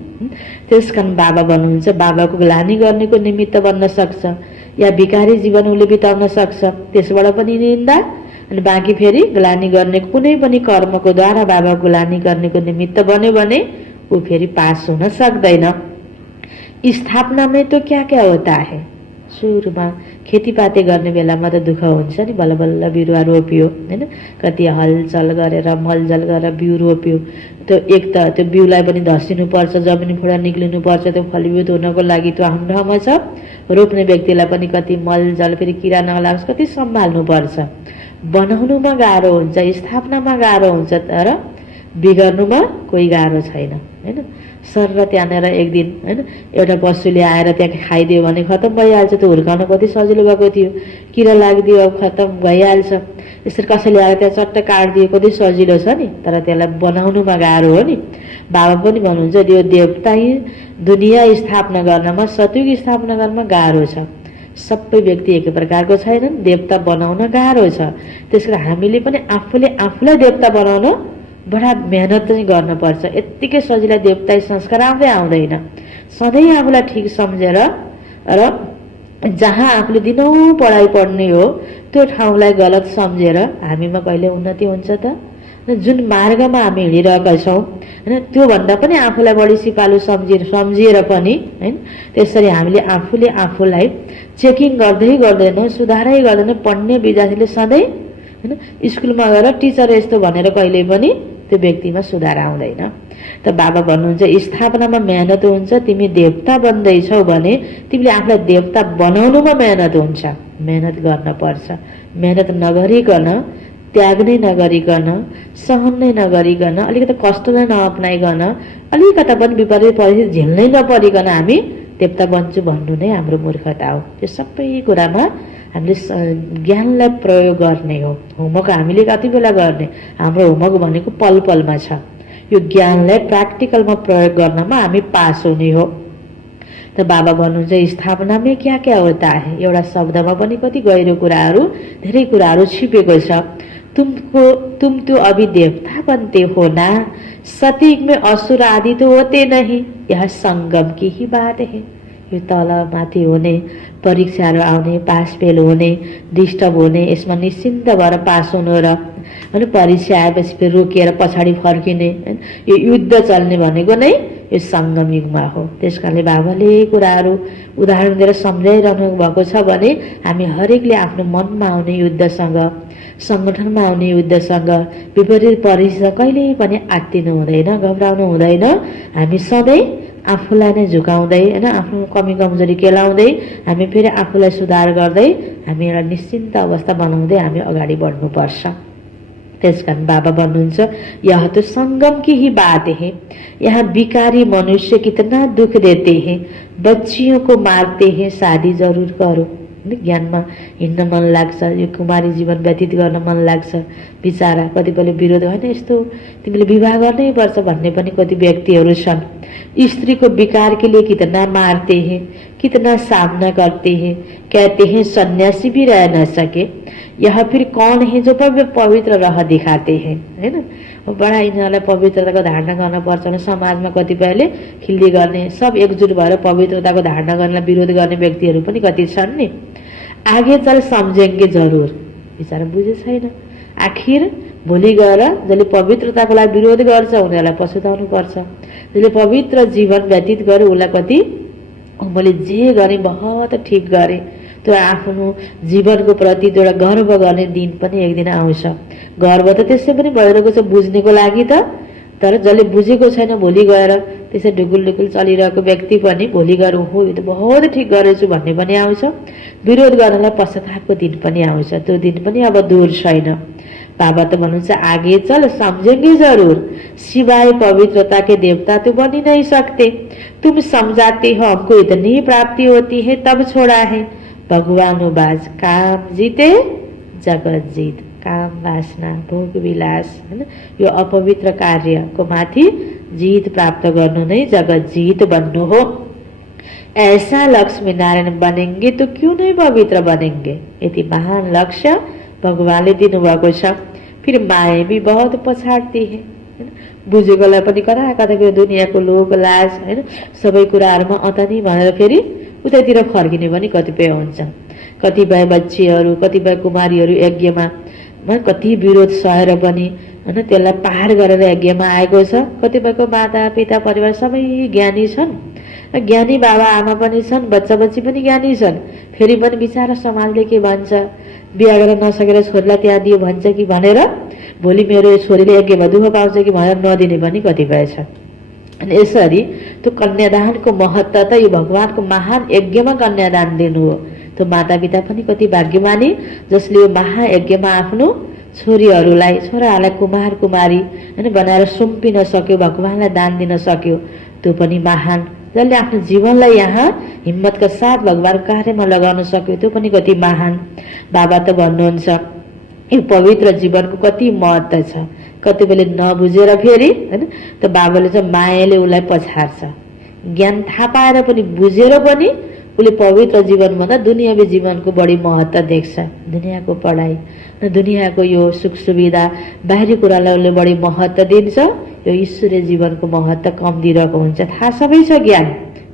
त्यसकारण बाबा भन्नुहुन्छ बाबाको ग्लानी गर्नेको निमित्त बन्न सक्छ या विकारी जीवन उसले बिताउन सक्छ, त्यसबाट पनि निन्दा, अनि बाँकी फेरि ग्लानी गर्ने कुनै पनि कर्मको द्वारा बाबाको ग्लानी गर्नेको निमित्त बन्यो भने ऊ फेरि पास हुन सक्दैन। स्थापना में तो क्या क्या होता है, सुरुमा खेतीपाती गर्ने बेलामा त दुःख हुन्छ नि, बल्ल बल्ल बिरुवा रोप्यो हैन, कति हलचल गरेर मलजल गरेर बिउ रोप्यो, त्यो एक त त्यो बिउलाई पनि धसिनु पर्छ, जमिनबाट निक्लिनु पर्छ, त्यो फलीभूत हुनको लागि त्यो आफ्नो ठाउँमा छ, रोप्ने व्यक्तिलाई पनि कति मलजल फेरि किरा नलाग्छ कति सम्हाल्नु पर्छ। बनाउनुमा गाह्रो हुन्छ, स्थापनामा गाह्रो हुन्छ, तर बिगार्नुमा कोही गाह्रो छैन हैन। सर त्यहाँनिर एक दिन हैन एउटा पशुले आएर त्यहाँ खाइदियो भने खतम भइहाल्छ, त्यो हुर्काउन कति सजिलो भएको थियो, किरा लाग्दियो अब खतम भइहाल्छ। यसरी कसैले आएर त्यहाँ चट्ट काटिदियो कति सजिलो छ नि, तर त्यसलाई बनाउनुमा गाह्रो हो नि। बाबा पनि भन्नुहुन्छ त्यो देवता दुनिया स्थापना गर्नमा सतयुग स्थापना गर्नमा गाह्रो छ, सबै व्यक्ति एकै प्रकारको छैनन्, देवता बनाउन गाह्रो छ। त्यसकारण हामीले पनि आफूले आफूलाई देवता बनाउन बडा मेहनत चाहिँ गर्न पर्छ, यत्तिकै सजिलै देवता संस्कार आउँदै आउँदैन। सधैँ आफूलाई ठिक सम्झेर र जहाँ आफूले दिनौँ पढाइ पढ्ने हो त्यो ठाउँलाई गलत सम्झेर हामीमा कहिले उन्नति हुन्छ त? जुन मार्गमा हामी हिँडिरहेका छौँ हैन त्योभन्दा पनि आफूलाई बढी सिपालु सम्झिएर पनि हैन त्यसरी हामीले आफूले आफूलाई चेकिङ गर्दै गर्दैनौँ, सुधारै गर्दैनौँ। पढ्ने विद्यार्थीले सधैँ हैन स्कुलमा गएर टिचर यस्तो भनेर कहिले पनि त्यो व्यक्तिमा सुधार आउँदैन। त बाबा भन्नुहुन्छ स्थापनामा मेहनत हुन्छ, तिमी देवता बन्दैछौ भने तिमीले आफूलाई देवता बनाउनुमा मेहनत हुन्छ, मेहनत गर्न पर्छ। मेहनत नगरिकन, त्याग नै नगरिकन, सहन नै नगरिकन, अलिकति कष्ट नै नअप्नाइकन, अलिकता पनि विपरीत परिस्थिति झेल्नै नपरिकन हामी देवता बन्छु भन्नु नै हाम्रो मूर्खता हो। त्यो सबै कुरामा हामीले ज्ञानलाई प्रयोग गर्ने हो। होमवर्क हामीले कति बेला गर्ने, हाम्रो होमवर्क भनेको पल पलमा छ, यो ज्ञानलाई प्र्याक्टिकलमा प्रयोग गर्नमा हामी पास हुने हो। त बाबा भन्नुहुन्छ स्थापनामा क्या क्या होता है, एउटा शब्दमा पनि कति गहिरो कुराहरू धेरै कुराहरू छिपेको छ। तुम तो अभी देवता बनते हो ना, सतयुग में असुर आदि तो होते नहीं, यह संगम की ही बात है। यो तल माथि हुने, परीक्षाहरू आउने, पास फेल हुने, डिस्टर्ब हुने, यसमा निश्चिन्त भएर पास हुनु र अनि परीक्षा आएपछि फेरि रोकिएर पछाडि फर्किने, यो युद्ध चल्ने भनेको नै यो सङ्गम युगमा हो। त्यसकारणले बाबाले कुराहरू उदाहरण दिएर सम्झाइरहनु भएको छ भने हामी हरेकले आफ्नो मनमा आउने युद्धसँग, सङ्गठनमा आउने युद्धसँग, विपरीत परिस्थितिसँग कहिल्यै पनि आत्तिनु हुँदैन, घबराउनु हुँदैन। हामी सधैँ आफूलाई नै झुकाउँदै हैन आफ्नो कमी कमजोरी केलाउँदै हामी फेरि आफूलाई सुधार गर्दै हामी एउटा निश्चिन्त अवस्था बनाउँदै हामी अगाडि बढ्नुपर्छ। त्यसकारण बाबा भन्नुहुन्छ यह तो संगम की ही बात है, यहाँ विकारी मनुष्य कितना दुख देते हैं, बच्चियों को मारते हैं, शादी जरूर करो। ज्ञानमा हिँड्न मन लाग्छ, यो कुमारी जीवन व्यतीत गर्न मन लाग्छ, बिचारा कतिपयले विरोध होइन यस्तो तिमीले विवाह गर्नै पर्छ भन्ने पनि कति व्यक्तिहरू छन्। स्त्री को विकार के लिए कितना मारते हैं, कितना सामना करते हैं। कहते हैं सन्यासी भी रह न सके, यह फिर कौन है जो पवित्र रह दिखाते हैं, है ना। बडा यिनीहरूलाई पवित्रताको धारणा गर्न पर्छ भने समाजमा कतिपयले खिल्ली गर्ने, सब एकजुट भएर पवित्रताको धारणा गर्नलाई विरोध गर्ने व्यक्तिहरू पनि कति छन् नि। आगे चल सम्झेंगे जरुर, बिचारा बुझे छैन। आखिर भोलि गएर जसले पवित्रताको लागि विरोध गर्छ उनीहरूलाई पछुताउनु पर्छ। जसले पवित्र जीवन व्यतीत गरे उसलाई कति मैले जे गरेँ बहुत ठिक गरेँ, त्यो आफ्नो जीवनको प्रति एउटा गर्व गर्ने दिन पनि एक दिन आउँछ। गर्व त त्यसै पनि भइरहेको छ बुझ्नेको लागि त, तर जसले बुझेको छैन भोलि गएर त्यसै ढुकुल ढुकुल चलिरहेको व्यक्ति पनि भोलि गएर हो यो त बहुत ठिक गरेछु भन्ने पनि आउँछ। विरोध गर्नलाई पश्चातापको दिन पनि आउँछ, त्यो दिन पनि अब दूर छैन। बाबा तो भन्नुहुन्छ आगे चल समझेंगे जरूर, सिवाय पवित्रता के देवता तो बन ही नहीं सकते। तुम समझाते हो हमको इतनी प्राप्ति होती है तब छोड़ा है। भगवानुवाच काम जीते जगत जीत, काम वासना भोग विलास है ना, यो अपवित्र कार्य को माथि जीत प्राप्त गर्नु नै जगत जीत बन्नु हो। ऐसा लक्ष्मी नारायण बनेंगे तो क्यों नहीं पवित्र बनेंगे। यति महान लक्ष्य भगवानले दिनुभएको छ। फिर माया भी बहुत पछाड्ती है, बुझेकोलाई पनि कता कता दुनियाँको लोभ लाज हैन सबै कुराहरुमा अतनी भनेर फेरि उतैतिर फर्किने पनि कतिपय हुन्छ। कतिपय बच्चीहरू कतिपय कुमारीहरू यज्ञमा कति विरोध सहेर पनि हैन त्यसलाई पार गरेर यज्ञमा आएको छ। कतिपयको माता पिता परिवार सबै ज्ञानी छन्, ज्ञानी बाबा आमा पनि छन्, बच्चा बच्ची पनि ज्ञानी छन्, फेरि पनि बिचारा समाजले के भन्छ, बिहा गर्न नसकेर छोरीलाई त्यहाँ दियो भन्छ कि भनेर भोलि मेरो छोरीले यज्ञमा दुःख पाउँछ कि भनेर नदिने पनि कतिपय छ। अनि यसरी त्यो कन्यादानको महत्त्व त यो भगवानको महान यज्ञमा कन्यादान दिनु हो। त्यो माता पिता पनि कति भाग्यमानी जसले यो महायज्ञमा आफ्नो छोरीहरूलाई छोराहरूलाई कुमार कुमारी हैन बनाएर सुम्पिन सक्यो, भगवानलाई दान दिन सक्यो, त्यो पनि महान। जसले आफ्नो जीवनलाई यहाँ हिम्मतका साथ भगवान कार्यमा लगाउन सक्यो त्यो पनि कति महान। बाबा त भन्नुहुन्छ यो पवित्र जीवनको कति महत्त्व छ। कतिबेला नबुझेर फेरि हैन त बाबाले चाहिँ मायाले उसलाई पछार्छ। ज्ञान थाहा पाएर पनि बुझेर पनि उसले पवित्र जीवनभन्दा दुनियावी जीवनको बढी महत्त्व देख्छ। दुनियाँको पढाइ दुनियाँको यो सुख सुविधा बाहिरी कुरालाई उसले बढी महत्त्व दिन्छ, यो ईश्वरीय जीवनको महत्त्व कम दिइरहेको हुन्छ। थाहा सबै छ ज्ञान,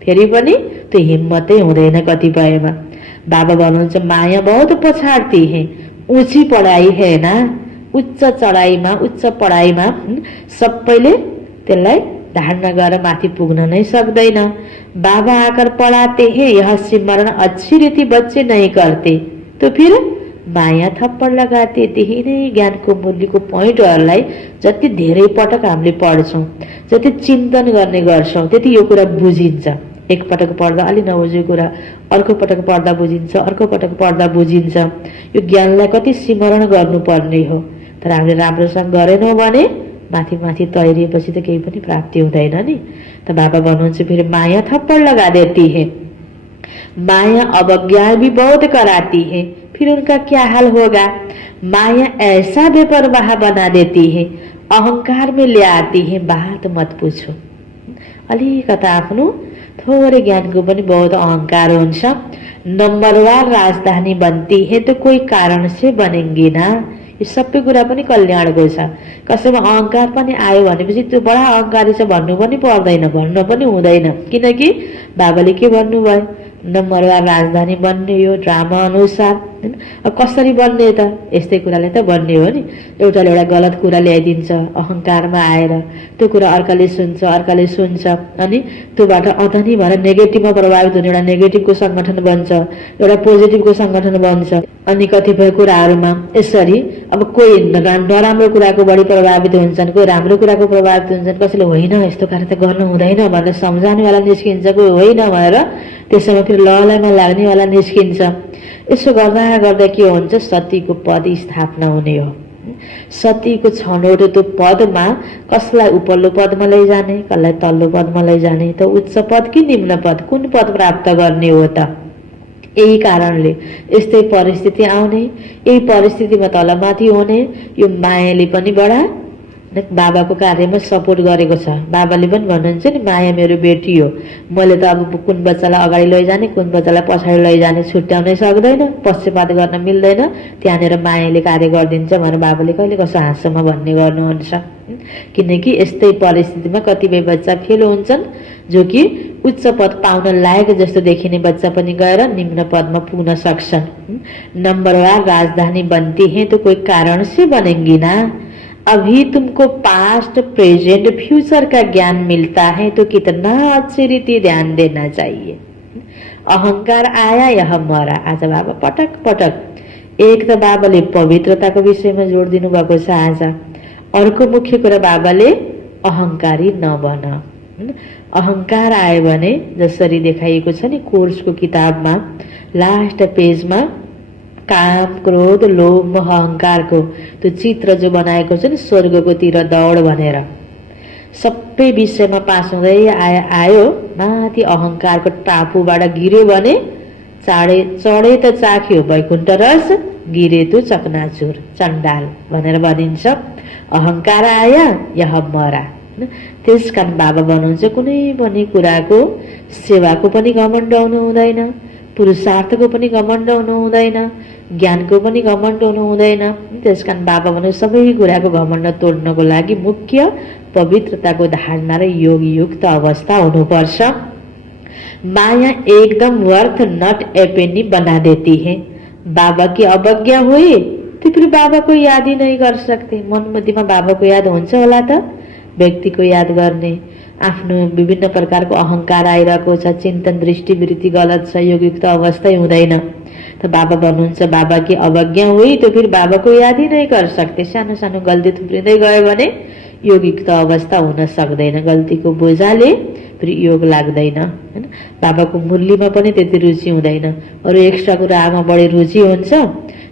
फेरि पनि त्यो हिम्मतै हुँदैन कतिपयमा। बाबा भन्नुहुन्छ माया बहुत पछाड्ती है, ऊँची पढाइ है ना, उच्च चढाइमा उच्च पढाइमा सबैले त्यसलाई धारणा गरेर माथि पुग्न नै सक्दैन। बाबा आकर पढ़ाते हैं यह सिमरण अच्छी रीति बच्चे नहीं करते तो फिर माया थप्पड लगाते। त्यही नै ज्ञानको मूल्यको पोइन्टहरूलाई जति धेरै पटक हामीले पढ्छौँ, जति चिन्तन गर्ने गर्छौँ त्यति यो कुरा बुझिन्छ। एक पटक पढ्दा अलि नबुझेको कुरा अर्को पटक पढ्दा बुझिन्छ, अर्को पटक पढ्दा बुझिन्छ। यो ज्ञानलाई कति सिमरण गर्नुपर्ने हो, तर हामीले राम्रोसँग गरेनौँ भने माथि माथि तैरिएपछि त केही पनि प्राप्ति हुँदैन नि। त बाबा भन्नुहुन्छ फिर माया थप्पड़ लगा देती है, माया अवज्ञा भी बहुत कराती है, फिर उनका क्या हाल होगा। माया ऐसा बेपरवाह बना देती है, अहंकार में ले आती है, बात मत पूछो। अलिकता आफ्नो थोरै ज्ञानको पनि बहुत अहंकार हुन्छ। नम्बरवार राजधानी बनती है तो कोई कारण से बनेंगी ना। यो सबै कुरा पनि कल्याणको छ। कसैमा अहंकार पनि आयो भनेपछि त्यो बडा अहंकारी छ भन्नु पनि पर्दैन, भन्न पनि हुँदैन। किनकि बाबाले के भन्नुभयो, नम्बरवार राजधानी बन्ने यो ड्रामा अनुसार हैन। कसरी बन्ने त, यस्तै कुराले त बन्ने हो नि। एउटाले एउटा गलत कुरा ल्याइदिन्छ अहंकारमा आएर, त्यो कुरा अर्काले सुन्छ अनि त्योबाट अधनी भएर नेगेटिभमा प्रभावित हुने एउटा नेगेटिभको संगठन बन्छ, एउटा पोजिटिभको संगठन बन्छ। अनि कतिपय कुराहरूमा यसरी अब कोही नराम्रो कुराको बढी प्रभावित हुन्छन्, कोही राम्रो कुराको प्रभावित हुन्छन्। कसैले होइन यस्तो कार्य त गर्नु हुँदैन भनेर सम्झाउनेवाला निस्किन्छ, कोही होइन भनेर त्यसैमा फेरि ललाइमा लाग्नेवाला निस्किन्छ। यसो गर्दा गर्दा के हुन्छ, सतीको पद स्थापना हुने हो। सतीको छनौट त्यो पदमा कसलाई उपल्लो पदमा लैजाने, कसलाई तल्लो पदमा लैजाने, त उच्च पद कि निम्न पद, कुन पद प्राप्त गर्ने हो त। यही कारणले यस्तै परिस्थिति आउने, यही परिस्थितिमा तलमाथि हुने, यो मायाले पनि बडा बाबाको कार्यमा सपोर्ट गरेको छ। बाबाले पनि भन्नुहुन्छ नि, माया मेरो बेटी हो, मैले त अब कुन बच्चालाई अगाडि लैजाने कुन बच्चालाई पछाडि लैजाने छुट्याउनै सक्दैन, पक्षपात गर्न मिल्दैन, त्यहाँनिर मायाले कार्य गरिदिन्छ भनेर बाबाले कहिले कसो हाँसोमा भन्ने गर्नुहुन्छ। किनकि यस्तै परिस्थितिमा कतिपय बच्चा फेल हुन्छन्, जो कि उच्च पद पाउन लायक जस्तो देखिने बच्चा पनि गएर निम्न पदमा पुग्न सक्छन्। नंबरवार राजधानी बनती है तो कोई कारण से बनेंगी ना। अभी तुमको पास्ट प्रेजेंट फ्यूचर का ज्ञान मिलता है तो कितना अच्छी रीति ध्यान देना चाहिए। अहंकार आया यह मरा। आज बाबा पटक पटक एक त बाबाले पवित्रताको विषयमा जोड दिनु भएको छ। आज अर्को मुख्य कुरा बाबाले अहंकारी नबन। अहंकार आयो भने जसरी देखाइएको छ नि कोर्सको किताबमा लास्ट पेजमा काम क्रोध लोभ मोह अहंकारको त्यो चित्र जो बनाएको छ नि स्वर्गको तिर दौड भनेर, सबै विषयमा पास हुँदै आयो माथि अहंकारको टापुबाट गिर्यो भने चढे त चाख्यो वैकुण्ठ रस, गिरे तो चकनाचुर चण्डाल भनेर भनिन्छ। अहंकार आया यह मरा। त्यसकारण बाबा भन्नुहुन्छ कुनै पनि कुराको सेवाको पनि घमण्ड हुनु हुँदैन, पुरुषार्थको पनि घमण्ड हुनु हुँदैन, ज्ञानको पनि घमण्ड हुनु हुँदैन। त्यसकारण बाबा भन्नु सबै कुराको घमण्ड तोड्नको लागि मुख्य पवित्रताको धारणा र योगयुक्त अवस्था हुनुपर्छ। माया एकदम वर्थ नट ए पेनी बना देती है। बाबा की अवज्ञा हुई तो फिर बाबा को याद ही नहीं कर सकते। मनमध्येमा बाबाको याद हुन्छ होला त? व्यक्तिको याद गर्ने, आफ्नो विभिन्न प्रकारको अहंकार आइरहेको छ, चिन्तन दृष्टिवृत्ति गलत छ, योगयुक्त अवस्था हुँदैन। तो बाबा भन्नुहुन्छ बाबा की अवज्ञा हुई तो फिर बाबा को याद ही नहीं कर सकते। सानो सानो गल्ती थुप्रिँदै गयो भने योगयुक्त अवस्था हुन सक्दैन। गल्तीको बोझाले फिर योग लाग्दैन हैन। बाबाको मुरलीमा पनि त्यति रुचि हुँदैन। अरु एक्स्ट्रा कुरामा बढी रुचि हुन्छ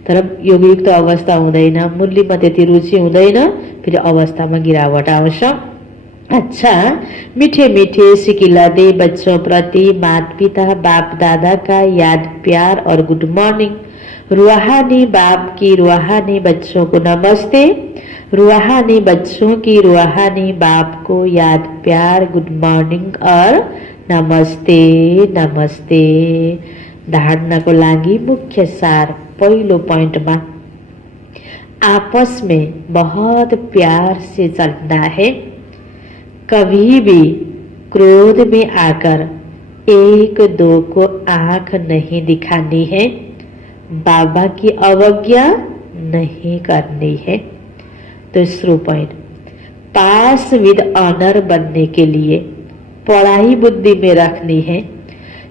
तर योगयुक्त अवस्था हुँदैन। मुरलीमा त्यति रुचि हुँदैन, फिर अवस्थामा गिरावट आउँछ। अच्छा, मीठे मीठे सिकिलदे बच्चों प्रति माता पिता बाप दादा का याद प्यार और गुड मॉर्निंग। रूहानी बाप की रूहानी बच्चों को नमस्ते, रूहानी बच्चों की रूहानी बाप को याद प्यार गुड मॉर्निंग और नमस्ते नमस्ते। धारणा को लागि मुख्य सार पहिलो पॉइंटमा आपस में बहुत प्यार से चलना है। कभी भी क्रोध में आकर एक दो को आंख नहीं दिखानी है। बाबा की अवज्ञा नहीं करनी है। दूसरा पॉइंट, पास विद ऑनर बनने के लिए पढ़ाई बुद्धि में रखनी है।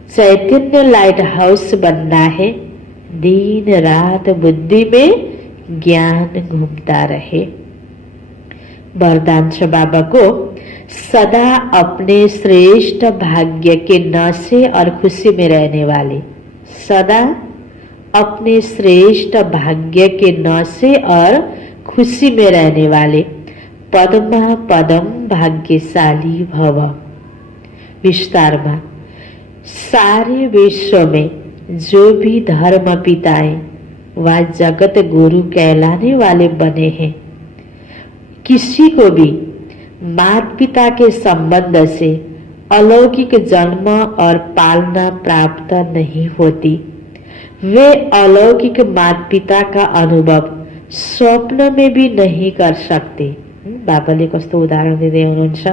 चैतन्य लाइट हाउस बनना है। दिन रात बुद्धि में ज्ञान घूमता रहे। वरदान बाबा को सदा अपने श्रेष्ठ भाग्य के नशे और खुशी में रहने वाले, सदा अपने श्रेष्ठ भाग्य के नशे और खुशी में रहने वाले पद्मा पदम भाग्यशाली भव। विस्तार में सारे विश्व में जो भी धर्म पिताएं व जगत गुरु कहलाने वाले बने हैं, किसी को भी माता पिता के संबंध से अलौकिक जन्म और पालना प्राप्त नहीं होती। वे अलौकिक माता पिता का अनुभव स्वप्न में भी नहीं कर सकते। बाबाले कस्तो उदाहरण दिँदै हुनुहुन्छ,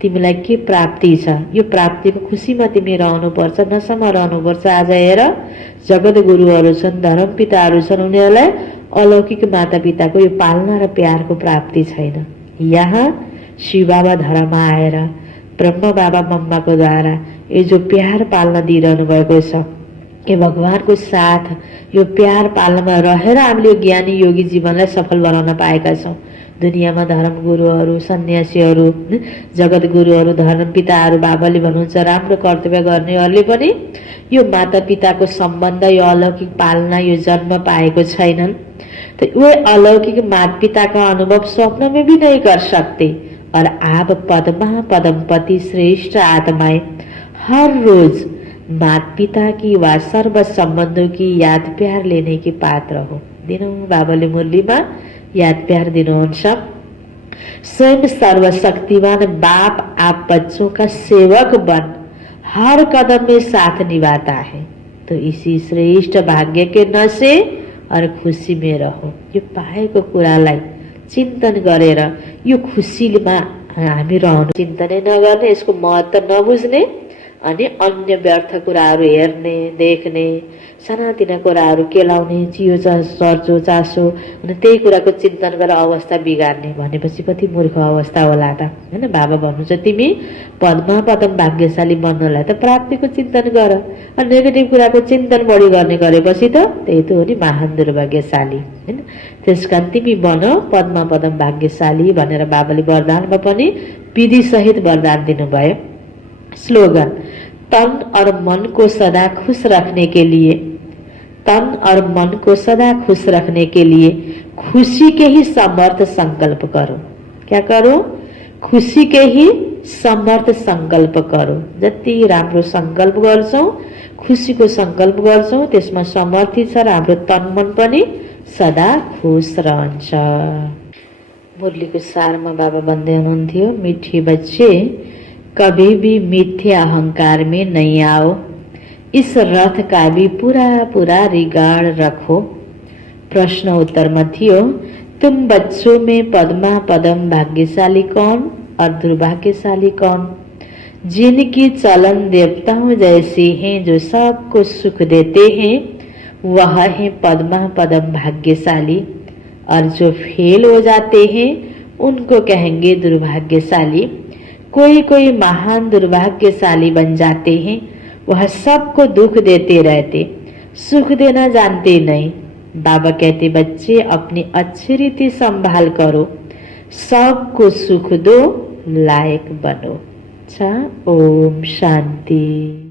तिमीलाई के प्राप्ति छ, यो प्राप्तिको खुसीमा तिमी रहनुपर्छ, नशामा रहनुपर्छ। आज हेर जगत गुरुहरू छन्, धर्म पिताहरू छन्, उनीहरूलाई अलौकिक माता पिताको यो पालना र प्यारको प्राप्ति छैन। यहाँ शिव बाबा धर्ममा आएर ब्रह्म बाबा मम्माको द्वारा यो जो प्यार पाल्न दिइरहनु भएको छ, यो भगवानको साथ यो प्यार पालनमा रहेर हामीले यो ज्ञानी योगी जीवनलाई सफल बनाउन पाएका छौँ। दुनियाँमा धर्म गुरुहरू, सन्यासीहरू, जगत गुरुहरू, धर्म पिताहरू, बाबाले भन्नुहुन्छ राम्रो कर्तव्य गर्नेहरूले पनि यो माता पिताको सम्बन्ध, यो अलौकिक पालना, यो जन्म पाएको छैनन्। तो वे अलौकिक माता पिता का अनुभव स्वप्न में भी नहीं कर सकते। और आप पद्मा पदमपति श्रेष्ठ आत्माएं हर रोज माता पिता की व सर्व संबंधों की याद प्यार लेने के पात्र हो। दिनौं बाबाले मुरलीमा याद प्यार दिनुहुन्छ। स्वयं सर्वशक्तिमान बाप आप बच्चों का सेवक बन हर कदम में साथ निभाता है। तो इसी श्रेष्ठ भाग्य के नशे और खुशी में रहो। यो पाएको कुरालाई चिन्तन गरेर यो खुसीमा हामी रहनु, चिन्तनै नगर्ने, यसको महत्त्व नबुझ्ने अनि अन्य व्यर्थ कुराहरू हेर्ने, देख्ने, सानातिना कुराहरू केलाउने, चियो सर्चो चासो अनि त्यही कुराको चिन्तन गरेर अवस्था बिगार्ने भनेपछि कति मूर्ख अवस्था होला त, हैन। बाबा भन्नुहुन्छ तिमी पदमा पदम भाग्यशाली बन्नलाई त प्राप्तिको चिन्तन गर, अनि नेगेटिभ कुराको चिन्तन बढी गर्ने गरेपछि त त्यही त हो नि महान दुर्भाग्यशाली, हैन। त्यसकारण तिमी बन पदमा पदम भाग्यशाली भनेर बाबाले वरदानमा पनि विधि सहित वरदान दिनुभयो। स्लोगन, तन और मन को सदा खुश रखने के लिए, तन और मन को सदा खुश रखने के लिए खुशी के ही समर्थ संकल्प करो। क्या करो? खुशी के ही समर्थ संकल्प करो। जति राम्रो संकल्प गर्छौं, खुशीको संकल्प गर्छौं, त्यसमा समर्थी छ र हाम्रो तन मन पनि सदा खुश रहन्छ। मुरलीको सारमा बाबा भन्दै हुनुहुन्थ्यो, मिठे बच्चे कभी भी मिथ्या अहंकार में नहीं आओ, इस रथ का भी पूरा पूरा रिगार्ड रखो। प्रश्न उत्तर में थियो, तुम बच्चों में पद्मा पदम भाग्यशाली कौन और दुर्भाग्यशाली कौन? जिनकी चलन देवताओं जैसी हैं, जो सबको सुख देते हैं, वह है पद्मा पदम भाग्यशाली, और जो फेल हो जाते हैं उनको कहेंगे दुर्भाग्यशाली। कोई कोई महान दुर्भाग्यशाली बन जाते हैं, वह सबको दुख देते रहते, सुख देना जानते नहीं। बाबा कहते बच्चे अपनी अच्छी रीति संभाल करो, सबको सुख दो, लायक बनो। अच्छा, ओम शांति।